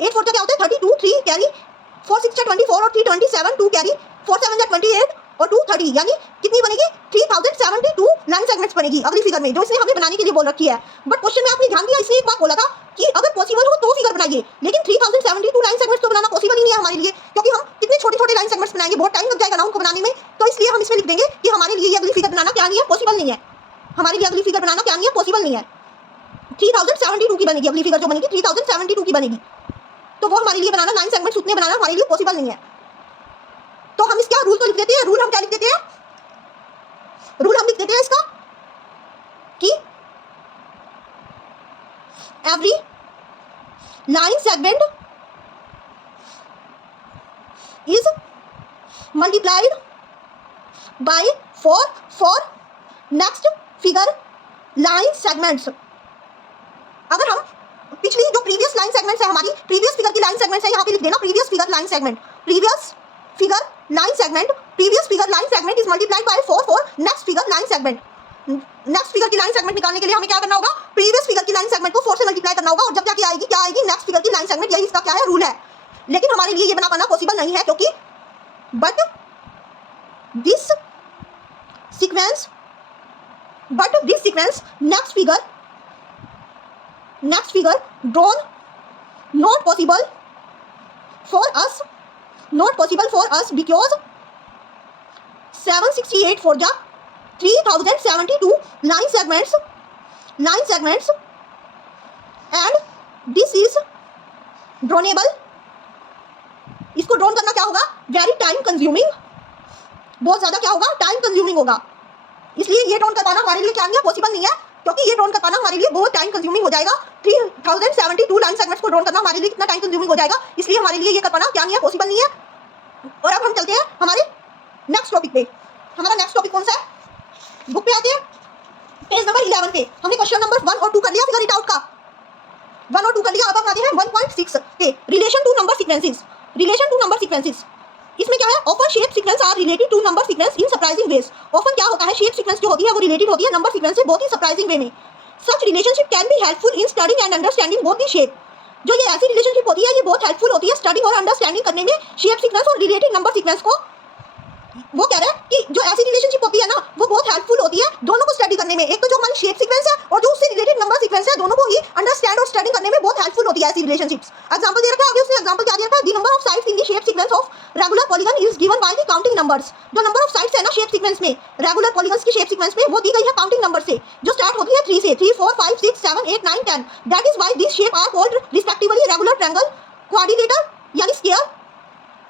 8 4 जा क्या होता है 32, 3 कैरी, 4 6 जा 24 और 3 27, 2 कैरी, 4 7 जा 28 और 2 30, यानी कितनी बनेगी 3072 लाइन सेगमेंट्स बनेगी अगली फिगर में, जो इसने हमें बनाने के लिए बोल रखी है। बट क्वेश्चन में आपने ध्यान दिया, इसने एक बात बोला था कि अगर पॉसिबल हो तो फिगर बनाइए, लेकिन 3072 लाइन सेगमेंट्स तो बनाना पॉसिबल ही नहीं है हमारे लिए, क्योंकि हम कितने छोटे छोटे लाइन सेगमेंट्स बनाएंगे, बहुत टाइम लग जाएगा ना उनको बनाने में। तो इसलिए हम इसमें लिख देंगे कि हमारे लिए ये अगली फिगर बनाना क्या नहीं है, पॉसिबल नहीं है, हमारे लिए अगली फिगर बनाना क्या नहीं है, पॉसिबल नहीं है। 3072 की बनेगी अगली फिगर, जो बनेगी 3072 की बनेगी, तो वो हमारे लिए बनाना लाइन सेगमेंट्स उतने बनाना हमारे लिए पॉसिबल नहीं है। तो हम इसका रूल तो लिख देते हैं, रूल हम क्या लिख देते हैं, रूल हम लिख देते हैं इसका कि every line segment is multiplied by 4 for next figure line segments. अगर हम पिछली जो प्रीवियस लाइन सेगमेंट्स है, हमारी प्रीवियस फिगर की लाइन सेगमेंट्स है, यहाँ पे लिख देना previous figure line segment, previous figure line segment, previous figure line segment is multiplied by 4 for next figure line segment. Next figure की लाइन सेगमेंट निकालने के लिए हमें क्या करना होगा, प्रीवियस फिगर की लाइन सेगमेंट को 4 से मल्टीप्लाई करना होगा, और जब जाके आएगी क्या आएगी, नेक्स्ट फिगर की लाइन सेगमेंट, यही इसका क्या है, रूल है। लेकिन हमारे लिए ये बना पाना पॉसिबल नहीं है, क्योंकि but this sequence next figure drawn not possible for us because 768 4 जा 3072 line segments and this is drawable। इसको ड्रॉन करना क्या होगा, वेरी टाइम कंज्यूमिंग, बहुत ज्यादा क्या होगा, टाइम कंज्यूमिंग होगा। इसलिए ये ड्रॉन कर पाना हमारे लिए क्या नहीं है, पॉसिबल नहीं है, क्योंकि ये ड्रॉन कर पाना हमारे लिए बहुत टाइम कंज्यूमिंग हो जाएगा। 3072 लाइन सेगमेंट्स को ड्रॉन करना हमारे लिए कितना टाइम कंज्यूमिंग हो जाएगा, इसलिए हमारे लिए ये कर पाना क्या नहीं है, पॉसिबल नहीं है। और अब हम चलते हैं हमारे नेक्स्ट टॉपिक पे। हमारा नेक्स्ट टॉपिक कौन सा है, बुक पे आते हैं पेज नंबर 11 पे। हमने क्वेश्चन नंबर 1 और 2 कर लिया, फिगर इट आउट का 1 और 2 कर लिया। अब हम आते हैं 1.6 पे, रिलेशन टू नंबर सीक्वेंसेस। इसमें क्या है, often shape sequence are related to number sequence in surprising ways. Often क्या होता है, शेप सीक्वेंस जो होती है वो रिलेटेड होती है नंबर सीक्वेंस से बहुत ही सरप्राइजिंग वे में। सच relationship can be helpful in studying and understanding both the shape. जो ये ऐसी रिलेशनशिप होती है ये बहुत हेल्पफुल होती है स्टडिंग और अंडरस्टैंडिंग करने में शेप सीक्वेंस और रिलेटेड नंबर सीक्वेंस को। वो कह रहा है कि जो ऐसी रिलेशनशिप होती है ना वो बहुत हेल्पफुल होती है दोनों को स्टडी करने में। एक तो जो हमारी शेप सीक्वेंस है और जो उससे रिलेटेड नंबर सीक्वेंस है, दोनों को ही अंडरस्टैंड और स्टडी करने में बहुत हेल्पफुल होती है ऐसी रिलेशनशिप्स। एग्जांपल दे रखा है, आगे उसने एग्जांपल क्या दिया था, the number of sides in the shape sequence of regular polygon is given by the counting numbers. जो नंबर ऑफ साइड्स है ना शेप सीक्वेंस में, रेगुलर पॉलीगन्स की शेप सीक्वेंस में, वो दी गई है काउंटिंग नंबर से, जो स्टार्ट होती है 3 से, 3 4 5 6 7 8 9 10। That is why this shape are called respectively regular triangle, quadrilateral यानी स्क्वायर।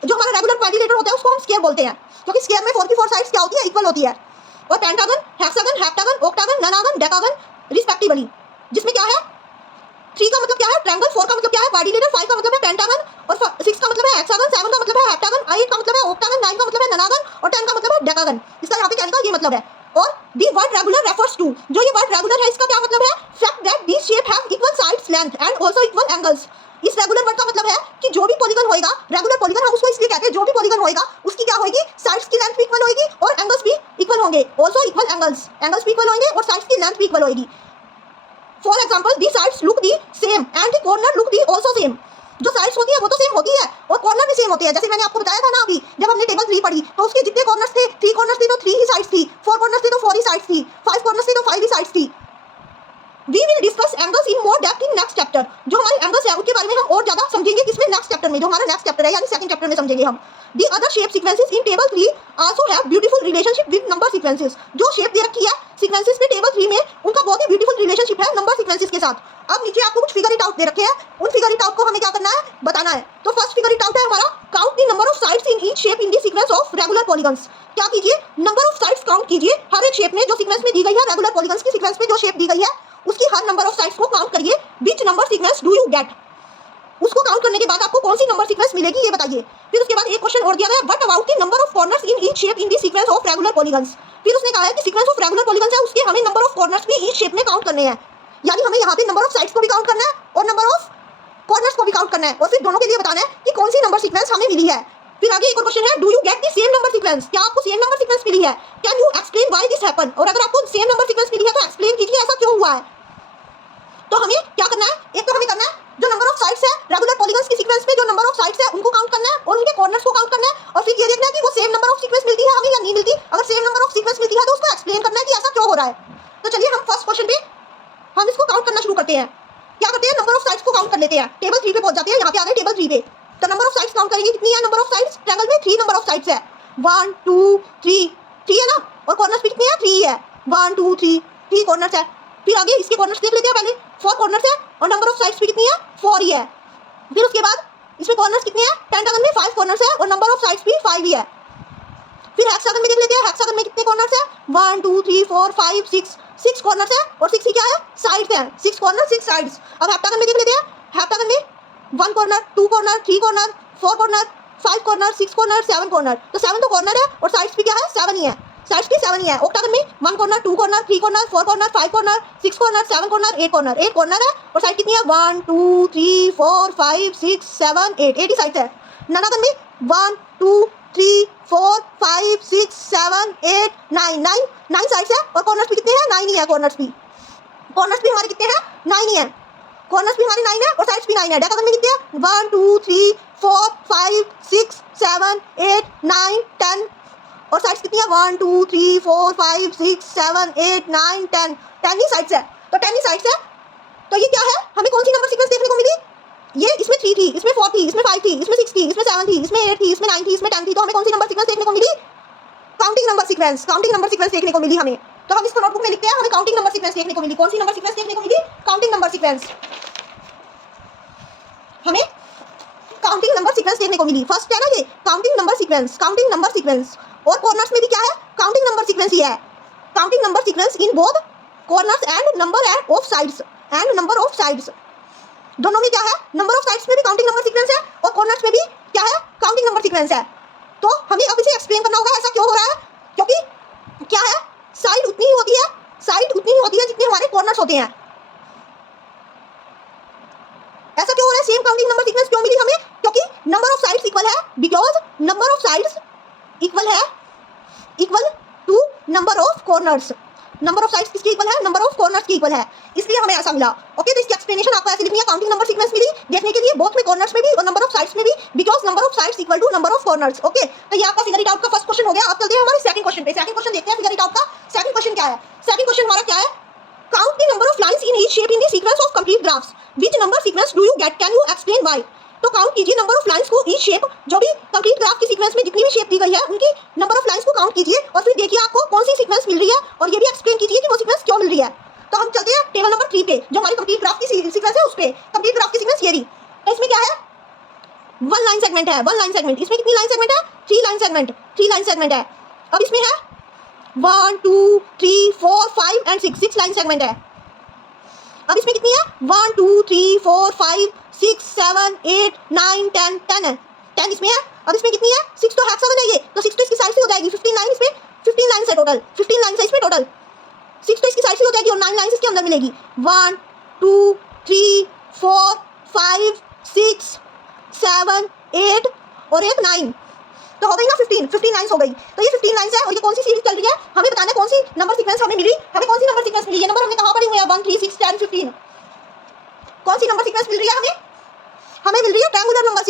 जो हमारा रेगुलर क्वाड्रिलेटर होता है उसको हम स्क्वायर बोलते हैं, क्योंकि स्क्वायर में 4 की 4 साइड्स क्या होती है, इक्वल होती है। और pentagon, hexagon, heptagon, octagon, nonagon, decagon respectively, जिसमें क्या है 3 का मतलब क्या है ट्रायंगल, 4 का मतलब क्या है क्वाड्रिलेटर, 5 का मतलब है पेंटागन, और 6 का मतलब है हेक्सागन, 7 का मतलब है हेप्टागन, 8 का मतलब है ऑक्टागन, 9 का मतलब है ननागन, और 10 का मतलब है डेकागन। इसका यहाँ पे कहने का ये मतलब है। और the word regular refers to, जो ये वर्ड रेगुलर है इसका क्या मतलब है, fact that this shape have equal sides length and also equal angles. इस रेगुलर वर्ड का मतलब है कि जो भी पॉलीगन होएगा, रेगुलर पॉलीगन हम उसको इसलिए कहते हैं, जो भी पॉलीगन होएगा उसकी क्या होगी, साइड्स की लेंथ भी इक्वल होगी और एंगल्स भी इक्वल होंगे, आल्सो इक्वल एंगल्स भी इक्वल होंगे और साइड्स की लेंथ भी इक्वल होगी। For example the sides look the same and the corner look the also same. जो साइड्स होती है वो तो सेम होती है और कॉर्नर भी सेम होते हैं। जैसे मैंने आपको बताया था ना अभी जब हमने टेबल 3 पढ़ी, तो उसके जितने कॉर्नर्स थे 3 कॉर्नर्स थे तो 3 काउंट के बारे में हम और ज्यादा समझेंगे किसमें, नेक्स्ट चैप्टर में, जो हमारा नेक्स्ट चैप्टर है यानी सेकंड चैप्टर में समझेंगे हम। The other shape sequences in table 3 also have beautiful relationship with number sequences. जो शेप दे रखी है सीक्वेंसेस में टेबल 3 में, उनका बहुत ही ब्यूटीफुल रिलेशनशिप है नंबर सीक्वेंसेस के साथ। अब नीचे आपको कुछ फिगर इट आउट दे रखे हैं, उन फिगर इट आउट को हमें क्या करना है, बताना है। तो फर्स्ट फिगर इट आउट है हमारा, count the number of sides in each shape in the sequence of regular polygons. क्या कीजिए, नंबर ऑफ साइड्स काउंट कीजिए हर एक शेप में जो सीक्वेंस में दी गई है, रेगुलर पॉलीगन्स की सीक्वेंस में जो शेप दी गई है उसकी हर नंबर ऑफ साइड्स को काउंट करिए। Which number sequence do you gate, उसको काउंट करने के बाद आपको कौन सी नंबर सीक्वेंस मिलेगी ये बताइए। फिर उसके बाद एक क्वेश्चन और दिया गया, what about the number of corners in each shape in the sequence of regular polygons. फिर उसने कहा है कि सीक्वेंस ऑफ रेगुलर पॉलीगन्स है उसके हमें नंबर ऑफ कॉर्नर्स भी ईच शेप में काउंट करने हैं, यानी हमें यहाँ पे नंबर ऑफ साइड्स को भी काउंट करना है और नंबर ऑफ कॉर्नर्स को भी काउंट करना है, और फिर दोनों के लिए बताना है कि कौन सी नंबर सीक्वेंस हमें मिली है। फिर आगे एक और क्वेश्चन है, do you get the same number sequence, क्या आपको सेम नंबर सीक्वेंस मिली है, can you explain why this happen, और अगर आपको सेम नंबर सीक्वेंस मिली है तो एक्सप्लेन कीजिए ऐसा क्यों हुआ है। तो हमें क्या करना है, एक तो हमें करना है जो नंबर ऑफ साइड्स है रेगुलर पॉलीगन्स की सीक्वेंस में, जो नंबर ऑफ साइड्स है उनको काउंट करना है और उनके कॉर्नर्स को काउंट करना है, और फिर ये देखना है कि वो सेम नंबर ऑफ सीक्वेंस मिलती है हमें या नहीं मिलती। अगर सेम नंबर ऑफ सीक्वेंस मिलती है तो उसको एक्सप्लेन करना है कि ऐसा क्यों हो रहा है। तो चलिए हम फर्स्ट क्वेश्चन पे हम इसको काउंट करना शुरू करते हैं। क्या करते हैं, नंबर ऑफ साइड्स को काउंट कर लेते हैं। टेबल 3 पे पहुंच जाते हैं, यहाँ पे आ गए टेबल 3 पे। तो नंबर ऑफ साइड्स काउंट करेंगे, कितनी है नंबर ऑफ साइड्स, ट्रायंगल में 3 नंबर ऑफ साइड्स है, 1 2 3 3 है ना, और कॉर्नर्स भी कितने हैं, 3 है, 1 2 3 कॉर्नर्स है। फिर आगे इसके कॉर्नर्स देख लेते हैं, पहले 4 कॉर्नर्स है और नंबर ऑफ साइड्स भी कितनी है, 4 ही है। फिर उसके बाद इसमें कॉर्नर्स कितने हैं, पेंटागन में 5 कॉर्नर्स है और नंबर ऑफ साइड्स भी 5 ही है। फिर हेक्सागन में देख लेते हैं, हेक्सागन में कितने कॉर्नर्स है, 1 2 3 4 5 6 कॉर्नर्स है और 6 ही क्या है, साइड्स हैं, 6 कॉर्नर 6 साइड्स। अब हेप्टागन में देख लेते हैं, हेप्टागन में 1 corner 2 corner 3 corner 4 corner 5 corner 6 corner 7 corner, तो 7 तो कॉर्नर है और साइड्स भी क्या है, 7 ही है, साइड्स भी 7 ही है। ऑक्टागन में 1 corner 2 corner 3 corner 4 corner 5 corner 6 corner 7 corner 8 corner, 8 corner है और साइड कितनी है, 1 2 3 4 5 6 7 8 ही साइड्स है। ननागन में 1 2 3 4 5 6 7 8 9 साइड्स है और कॉर्नर्स भी कितने हैं, 9 ही है। कॉर्नर्स भी हमारे कितने हैं, 9 ही है, कॉर्नर्स भी हमारे 9 है और साइड्स भी 9 है। डेकागन में कितने हैं, 1 2 3 4 5 6 7 8 9 10 और साइड्स कितनी है, 1 2 3 4 5 6 7 8 9 10 ही साइड्स है। तो 10 ही साइड्स है। तो ये क्या है, हमें कौन सी नंबर सीक्वेंस देखने को मिली, ये इसमें 3 थी, इसमें 4 थी, इसमें 5 थी, इसमें 6 थी, इसमें 7 थी, इसमें 8 थी, इसमें 9 थी, इसमें 10 थी। तो हमें कौन सी नंबर सीक्वेंस देखने को मिली, काउंटिंग नंबर सीक्वेंस देखने को मिली हमें। तो हम इसको नोटबुक में लिखते हैं, हमें काउंटिंग नंबर सीक्वेंस देखने को मिली। कौन सी नंबर सीक्वेंस देखने को मिली, काउंटिंग नंबर सीक्वेंस, हमें काउंटिंग नंबर सीक्वेंस देखने को मिली। फर्स्ट है ना ये काउंटिंग नंबर सीक्वेंस और कॉर्नर्स में भी क्या है, काउंटिंग नंबर सीक्वेंस ही है। Counting number sequence in both corners and number of sides, दोनों में क्या है, नंबर ऑफ साइड्स में भी काउंटिंग नंबर सीक्वेंस है और कॉर्नर्स में भी क्या है, काउंटिंग नंबर सीक्वेंस है। तो हमें अब इसे एक्सप्लेन करना होगा ऐसा क्यों हो रहा है, क्योंकि क्या है, साइड उतनी ही होती है जितने हमारे कॉर्नर्स होते हैं। ऐसा क्यों हो रहा है, सेम काउंटिंग नंबर सीक्वेंस क्यों मिली हमें, क्योंकि नंबर ऑफ साइड्स इक्वल है, because number of sides equal to number of corners. Number of sides किसकी इक्वल है, नंबर ऑफ कॉर्नर्स की इक्वल है, इसलिए हमें ऐसा मिला। ओके, तो इसकी एक्सप्लेनेशन आपको ऐसे लिखनी है, काउंटिंग नंबर सीक्वेंस मिली देखने के लिए बोथ में, कॉर्नर्स में भी और नंबर ऑफ साइड्स में भी, because number of sides equal to number of corners. Okay, तो ये आपका फिगर इट आउट का फर्स्ट क्वेश्चन हो गया। अब चलते हैं हमारे सेकंड क्वेश्चन पे। सेकंड क्वेश्चन देखते हैं फिगर इट आउट का। सेकंड क्वेश्चन क्या है, सेकंड क्वेश्चन हमारा क्या है, count the number of lines in each shape in the sequence of complete graphs, which number sequence do you get, can you explain why. तो count कीजिए number of lines को each shape, जो भी complete graph की sequence में जितनी भी shape दी गई है उनकी नंबर ऑफ लाइंस को काउंट कीजिए और फिर देखिए आपको कौन सी सीक्वेंस मिल रही है और ये भी एक्सप्लेन कीजिए कि वो सीक्वेंस क्यों मिल रही है। तो हम चलते हैं टेबल नंबर 3 पे, जो हमारी कंप्लीट ग्राफ की सीक्वेंस है उस पे। कंप्लीट ग्राफ की सीक्वेंस ये रही, तो इसमें क्या है, 1 लाइन सेगमेंट है, 1 लाइन सेगमेंट। इसमें कितनी लाइन सेगमेंट है, 3 लाइन सेगमेंट है। अब इसमें है 1 2 3 4 5 एंड 6 लाइन सेगमेंट है। अब इसमें कितनी है, 1 2 3 4 5 6 7 8 9 10 है, 10 इसमें है। अब इसमें कितनी है, 6 तो हेक्सागन है ये, तो 6 तो इसकी साइड से हो जाएगी, 15 लाइन इसमें, 15 लाइन है टोटल, 15 लाइन है इसमें टोटल, 6 तो इसकी साइड से हो जाएगी और 9 लाइन इसके अंदर मिलेगी, 1 2 3 4 5 6 7 8 और एक 9, तो हो गई ना 15 लाइंस हो गई। तो ये 15 लाइंस है और ये कौन सी सीरीज चल रही है, हमें बताना है कौन सी नंबर सीक्वेंस हमें मिली, हमें कौन सी नंबर सीक्वेंस मिली। ये नंबर हमने कहाँ पढ़े हुए हैं, 1 3 6 10 15, कौन सी नंबर सीक्वेंस मिल रही है हमें मिल रही है ट्रायंगुलर नंबर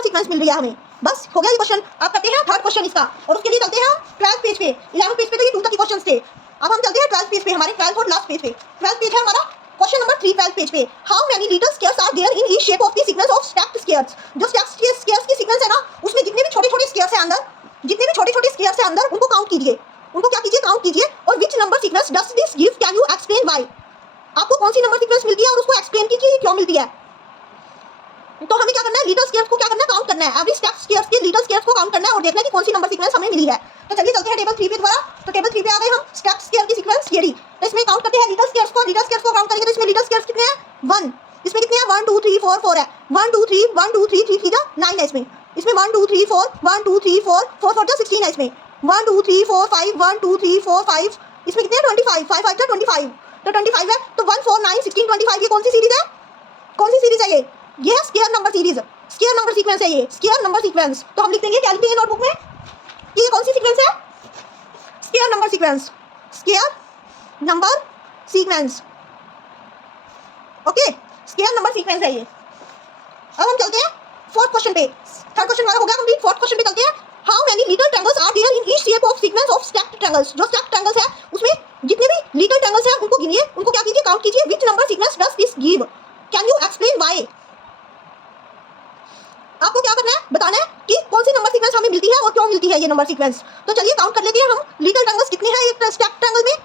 सीक्वेंस मिल रही है हमें। बस हो गया ये क्वेश्चन। अब करते हैं थर्ड क्वेश्चन इसका, और उसके लिए चलते हैं हम 12 पेज पे। 11 पेज पे तो ये 2 तक के क्वेश्चंस थे, अब हम चलते हैं 12th पेज पे, हमारे 12th और लास्ट पेज पे। 12th पेज है हमारा, क्वेश्चन नंबर 3 12th पेज पे। How many little squares are there in each shape of the sequence of stacked squares. जो स्टैक्ड स्क्वायर्स की सीक्वेंस है ना, उसमें जितने भी छोटे-छोटे स्क्वायर्स हैं अंदर, जितने भी छोटे-छोटे स्क्वायर्स हैं अंदर, उनको काउंट कीजिए, उनको क्या कीजिए, काउंट कीजिए। और which number sequence does this give, can you explain why. आपको कौन सी नंबर सीक्वेंस मिलती है और उसको एक्सप्लेन कीजिए क्यों मिलती है। तो हमें क्या करना है, लीटल स्क्वायर्स को क्या करना है, काउंट करना है। एवरी स्टैक्ड स्क्वायर्स के लीटल स्क्वायर्स को काउंट करना है और देखना है कि कौन सी नंबर सीक्वेंस हमें मिली है। तो चलिए चलते हैं टेबल 3 पे दोबारा। तो टेबल 3 पे आ गए हम, स्टैक्ड स्क्वायर की सीक्वेंस ये रही। तो इसमें काउंट करते हैं लीटल स्क्वायर्स को। लीटल स्क्वायर्स को काउंट करेंगे तो इसमें लीटल स्क्वायर्स कितने हैं, 1। इसमें कितने हैं, 1 2 3 4 4 है। 1 2 3 1 2 3 3 3 9 है इसमें। इसमें 1 2 3 4 1 2 3 4 4 4 16 है इसमें। 1 2 3 4 5 1 2 3 4 5, इसमें कितने हैं, 25 5 5 25। तो 25 है। तो 1 4 9 16 25, ये कौन सी सीरीज है, कौन सी सीरीज है ये है square number series, square number sequence है ये, स्क्वायर नंबर सीक्वेंस। तो हम लिख देंगे, क्या लिखेंगे नोटबुक में कि ये कौन सी सीक्वेंस है, square number sequence, square number sequence. Okay, square number sequence है ये। अब हम चलते हैं फोर्थ क्वेश्चन पे। थर्ड क्वेश्चन हमारा हो गया कंप्लीट। फोर्थ क्वेश्चन पे चलते हैं। How many little triangles are there in each shape of sequence of stacked triangles. जो स्टैक्ड ट्रायंगल्स है उसमें जितने भी लिटिल ट्रायंगल्स हैं उनको गिनिए, उनको क्या कीजिए, काउंट कीजिए। Which number sequence does this give, can you explain why. आपको क्या करना है, बताना है कि कौन सी नंबर सीक्वेंस हमें मिलती है और क्यों मिलती है ये नंबर सीक्वेंस। तो चलिए काउंट कर लेते हैं हम, लिटिल ट्रायंगल्स कितने हैं एक स्टैक्ड ट्रायंगल में।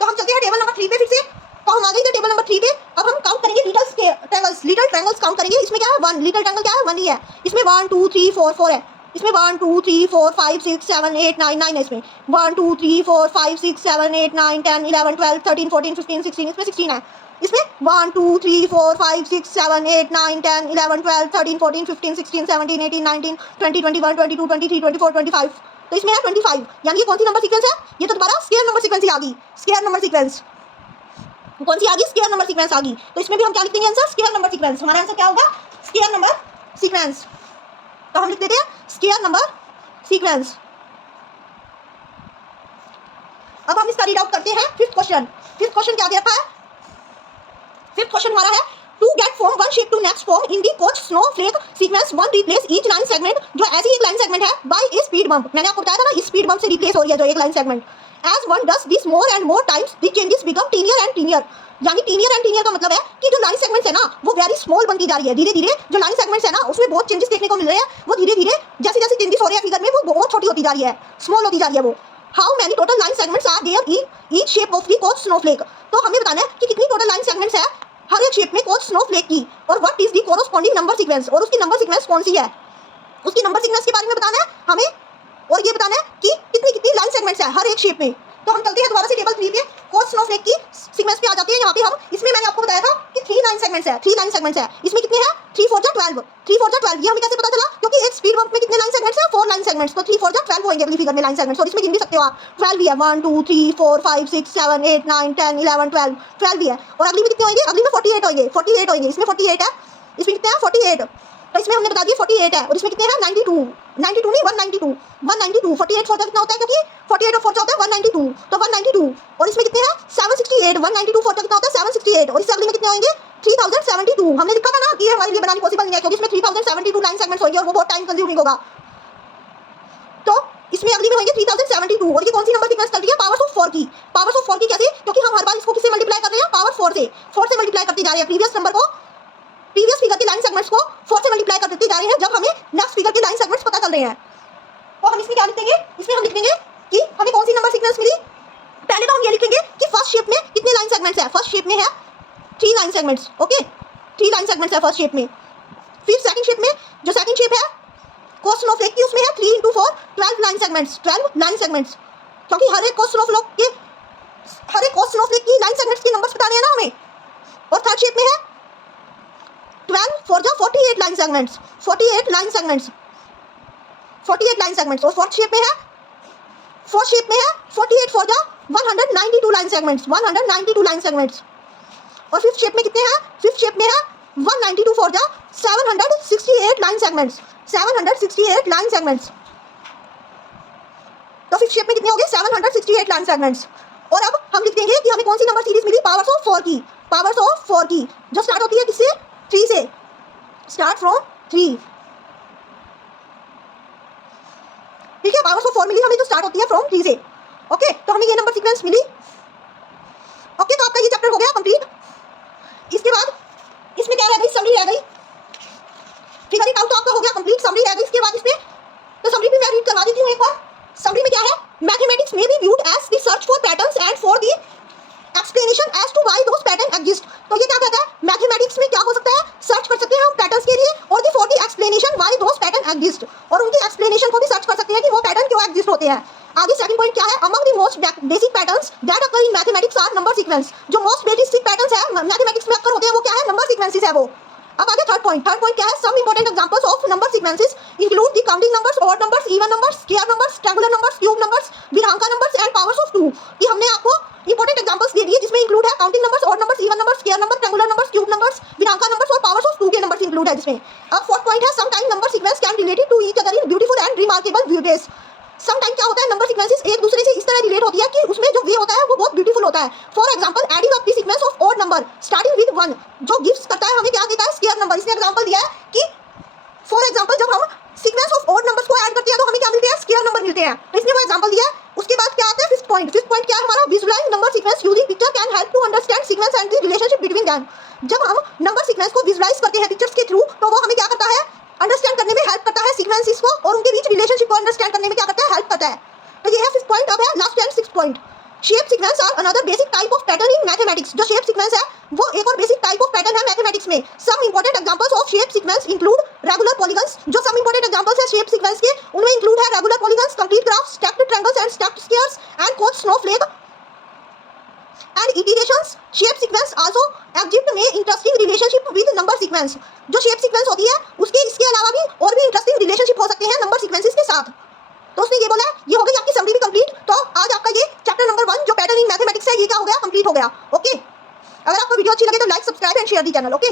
तो हम चलते हैं टेबल नंबर 3 पे फिर से। तो हम आ गए थे टेबल नंबर 3 पे। अब हम काउंट करेंगे लिटिल ट्रायंगल्स काउंट करेंगे। इसमें क्या है, 1 लिटिल ट्रायंगल क्या है, 1 ही है। इसमें 1 2 3 4 4 है। इसमें 1 2 3 4 5 6 7 8 9 9 है इसमें। 1 2 3 4 5 6 7 8 9 10 11 12 13 14 15 16, इसमें 16 है। इसमें 1 2 3 4 5 6 7 8 9 10 11 12 13 14 15 16 17 18 19 20 21 22 23 24 25। तो इसमें है 25, यानी ये कौन सी नंबर सीक्वेंस है, ये तो दोबारा स्क्वायर नंबर सीक्वेंस ही आ गई। स्क्वायर नंबर सीक्वेंस कौन सी आ गई, स्क्वायर नंबर सीक्वेंस आ गई। तो इसमें भी हम क्या लिख देंगे आंसर, स्क्वायर नंबर सीक्वेंस। हमारा आंसर क्या होगा, स्क्वायर नंबर सीक्वेंस। तो हम लिख देते हैं स्क्वायर नंबर सीक्वेंस। अब हम इसका रीड आउट करते हैं फिफ्थ क्वेश्चन। फिफ्थ क्वेश्चन क्या दे रखा है, फिफ्थ क्वेश्चन हमारा है to get from one shape to next form in the Koch snowflake sequence one replace each line segment. जो ऐसी एक लाइन सेगमेंट है बाय ए स्पीड बम्प, मैंने आपको बताया था ना, इस स्पीड बम्प से रिप्लेस हो रही है जो एक line segment. As one does this more and more times the changes become tinier and tinier. यानी टीनियर एंड टीनियर का मतलब है कि जो लाइन सेगमेंट्स है ना वो वेरी स्मॉल बनती जा रही है। धीरे धीरे जो लाइन सेगमेंट्स है ना उसमें बहुत चेंजेस देखने को मिल रहे हैं। वो धीरे धीरे जैसे जैसे चेंजेस हो रहे हैं फिगर में वो बहुत छोटी होती जा रही है, स्मॉल होती जा रही है वो। How many total line segments are there in each shape of the Koch snowflake. तो हमें बताना है कि कितनी टोटल लाइन सेगमेंट्स है हर एक शेप में कोच स्नोफ्लेक की, और what is the corresponding number sequence, और उसकी नंबर सीक्वेंस कौन सी है, उसकी नंबर सीक्वेंस के बारे में बताना है हमें। और ये बताना है कि कितनी कितनी लाइन सेगमेंट्स है हर एक शेप में। तो हम चलते हैं दोबारा से टेबल 3 पे, कोच स्नोफ्लेक की सीक्वेंस पे आ जाते हैं। यहाँ पे हम, इसमें मैंने आपको बताया था कि 3 लाइन सेगमेंट्स है, 3 लाइन सेगमेंट्स है। इसमें कितने हैं, 3 4 12, 3 4 12। ये हमें कैसे पता चला, क्योंकि एक स्पीड बम्प में कितने लाइन सेगमेंट्स हैं, 4 लाइन सेगमेंट्स। तो 3 4 12 होंगे अगली फिगर में लाइन सेगमेंट्स, और इसमें गिन भी सकते हो आप, 12 भी है, 1 2 3 4 5 6 7 8 9 10 11 12 12 भी है। और अगली में कितने होंगे, अगली में 48 होंगे, 48 होंगे। इसमें 48 है, इसमें कितने हैं, 48। तो इसमें हमने बता दिया 48 है। और इसमें कितने हैं, 92 92 नहीं 192 192। 48 4 कितना होता है, क्योंकि 48 और 4 होता है 192, तो 192। और इसमें कितने हैं, 768। 192 4 कितना होता है, 768। और इससे अगले में कितने होंगे, 3072। हमने लिखा था ना कि ये हमारे लिए बनानी पॉसिबल नहीं है, क्योंकि इसमें 3072 लाइन सेगमेंट्स होंगे और वो बहुत टाइम कंज्यूमिंग होगा। तो इसमें अगली में होंगे 3072। और ये कौन सी नंबर सीक्वेंस चल रही है, पावर्स ऑफ 4 की। पावर्स ऑफ 4 की कैसे, क्योंकि हम हर बार इसको किससे मल्टीप्लाई कर रहे हैं, पावर 4 से। 4 से मल्टीप्लाई करते जा रहे हैं प्रीवियस नंबर को, प्रीवियस फिगर के लाइन सेगमेंट्स को 4 से मल्टीप्लाई कर देते जा रहे हैं जब हमें नेक्स्ट फिगर के लाइन सेगमेंट्स पता चल रहे हैं। तो हम इसमें क्या लिख देंगे, इसमें हम लिख देंगे कि हमें कौन सी नंबर सीक्वेंस मिली। पहले तो हम ये लिखेंगे कि फर्स्ट शेप में कितने लाइन सेगमेंट्स है, फर्स्ट शेप में है 3 line segments. Okay, 3 line segments है फर्स्ट शेप में। फिर सेकंड शेप में, जो सेकंड शेप है कोस स्नोफ्लेक की, उसमें है 3 × 4 12 लाइन सेगमेंट्स, 12 लाइन सेगमेंट्स। क्योंकि हर एक कोस स्नोफ्लेक की लाइन सेगमेंट्स के नंबर्स बताने हैं ना हमें। और थर्ड शेप में है 12 4 जा 48 line segments, 48 line segments, 48 line segments. और फोर्थ शेप में है 48 4 जा 192 लाइन सेगमेंट्स, 192 लाइन सेगमेंट्स। और फिफ्थ शेप में कितने हैं, फिफ्थ शेप में है 192 4 जा 768 लाइन सेगमेंट्स, 768 लाइन सेगमेंट्स। तो फिफ्थ शेप में कितने हो गए, 768 लाइन सेगमेंट्स। और अब हम लिख देंगे कि हमें कौन सी नंबर सीरीज मिली, पावर्स ऑफ 4 की, पावर्स ऑफ 4 की, जो स्टार्ट होती है किससे, 3 से, स्टार्ट फ्रॉम 3। ठीक है, पावर्स ऑफ 4 मिली हमें जो स्टार्ट होती है फ्रॉम 3 से। ओके, तो हमें ये नंबर सीक्वेंस मिली explanation as to why those pattern exist. तो ये क्या कहता है, मैथमेटिक्स में क्या हो सकता है, सर्च कर सकते हैं हम पैटर्न्स के लिए और the for the explanation why those pattern exist, और उनकी एक्सप्लेनेशन को भी सर्च कर सकते हैं कि वो पैटर्न क्यों एग्जिस्ट होते हैं। आगे सेकंड पॉइंट क्या है, among the most basic patterns that occur in mathematics are number sequence. जो मोस्ट बेसिक पैटर्न्स है मैथमेटिक्स में अक्सर होते हैं वो क्या है, नंबर सीक्वेंसेस है वो। अब आगे थर्ड पॉइंट क्या है, some important examples of number sequences include the counting numbers, odd numbers, even numbers, square numbers, triangular numbers, cube numbers, विरांका नंबर्स एंड पावर्स ऑफ 2। ये हमने आपको इंपॉर्टेंट एग्जांपल्स दे दिए जिसमें इंक्लूड है counting numbers, odd numbers, even numbers, square number, triangular numbers, cube numbers, विरांका numbers और powers of 2 के नंबर्स इंक्लूड है जिसमें। अब फोर्थ पॉइंट है, some time number sequence can related to each other in beautiful and remarkable ways. Some time क्या होता है, नंबर सीक्वेंसेस एक दूसरे से इस तरह रिलेट होती है कि उसमें जो वे होता है वो बहुत ब्यूटीफुल होता है। For example adding up the sequence of odd number starting with 1 जो गिव्स करता है हमें क्या देता है, स्क्वायर नंबर। इसने एग्जांपल दिया है कि फॉर एग्जांपल जब हम सीक्वेंस ऑफ ऑड नंबर्स को ऐड करते हैं तो हमें क्या मिलते हैं, स्क्वायर नंबर मिलते हैं। तो इसने वो एग्जांपल दिया है। उसके बाद क्या आता है फिफ्थ पॉइंट क्या है हमारा, visualize number sequence using picture can help to understand sequence and the relationship between them. जब हम नंबर सीक्वेंस को विजुअलाइज करते हैं पिक्चर्स के थ्रू तो वो हमें क्या करता है, अंडरस्टैंड करने में हेल्प करता है सीक्वेंसेस को, और उनके बीच रिलेशनशिप को अंडरस्टैंड करने में क्या करता है, हेल्प करता है। तो ये है फिफ्थ पॉइंट। अब है last and sixth point, shape sequence are another basic type of pattern in mathematics. जो शेप सीक्वेंस है वो एक और बेसिक टाइप ऑफ पैटर्न है मैथमेटिक्स में। Some important examples of shape sequence include regular polygons. जो सम इंपॉर्टेंट एग्जांपल्स है shape sequence के उनमें इंक्लूड है regular polygons, complete graphs, stepped triangles and stepped squares and Koch snowflake and iterations. Shape sequence also exist में interesting relationship with number sequence. जो shape sequence होती है उसके इसके अलावा भी और भी इंटरेस्टिंग रिलेशनशिप हो सकते हैं नंबर सीक्वेंसेस के साथ। तो उसने ये बोला है, ये हो गई आपकी समरी भी कंप्लीट। तो आज आपका ये चैप्टर नंबर 1 जो पैटर्न इन मैथमेटिक्स है ये क्या हो गया, कंप्लीट हो गया। ओके, अगर आपको वीडियो अच्छी लगे तो like, subscribe and share the channel. Okay.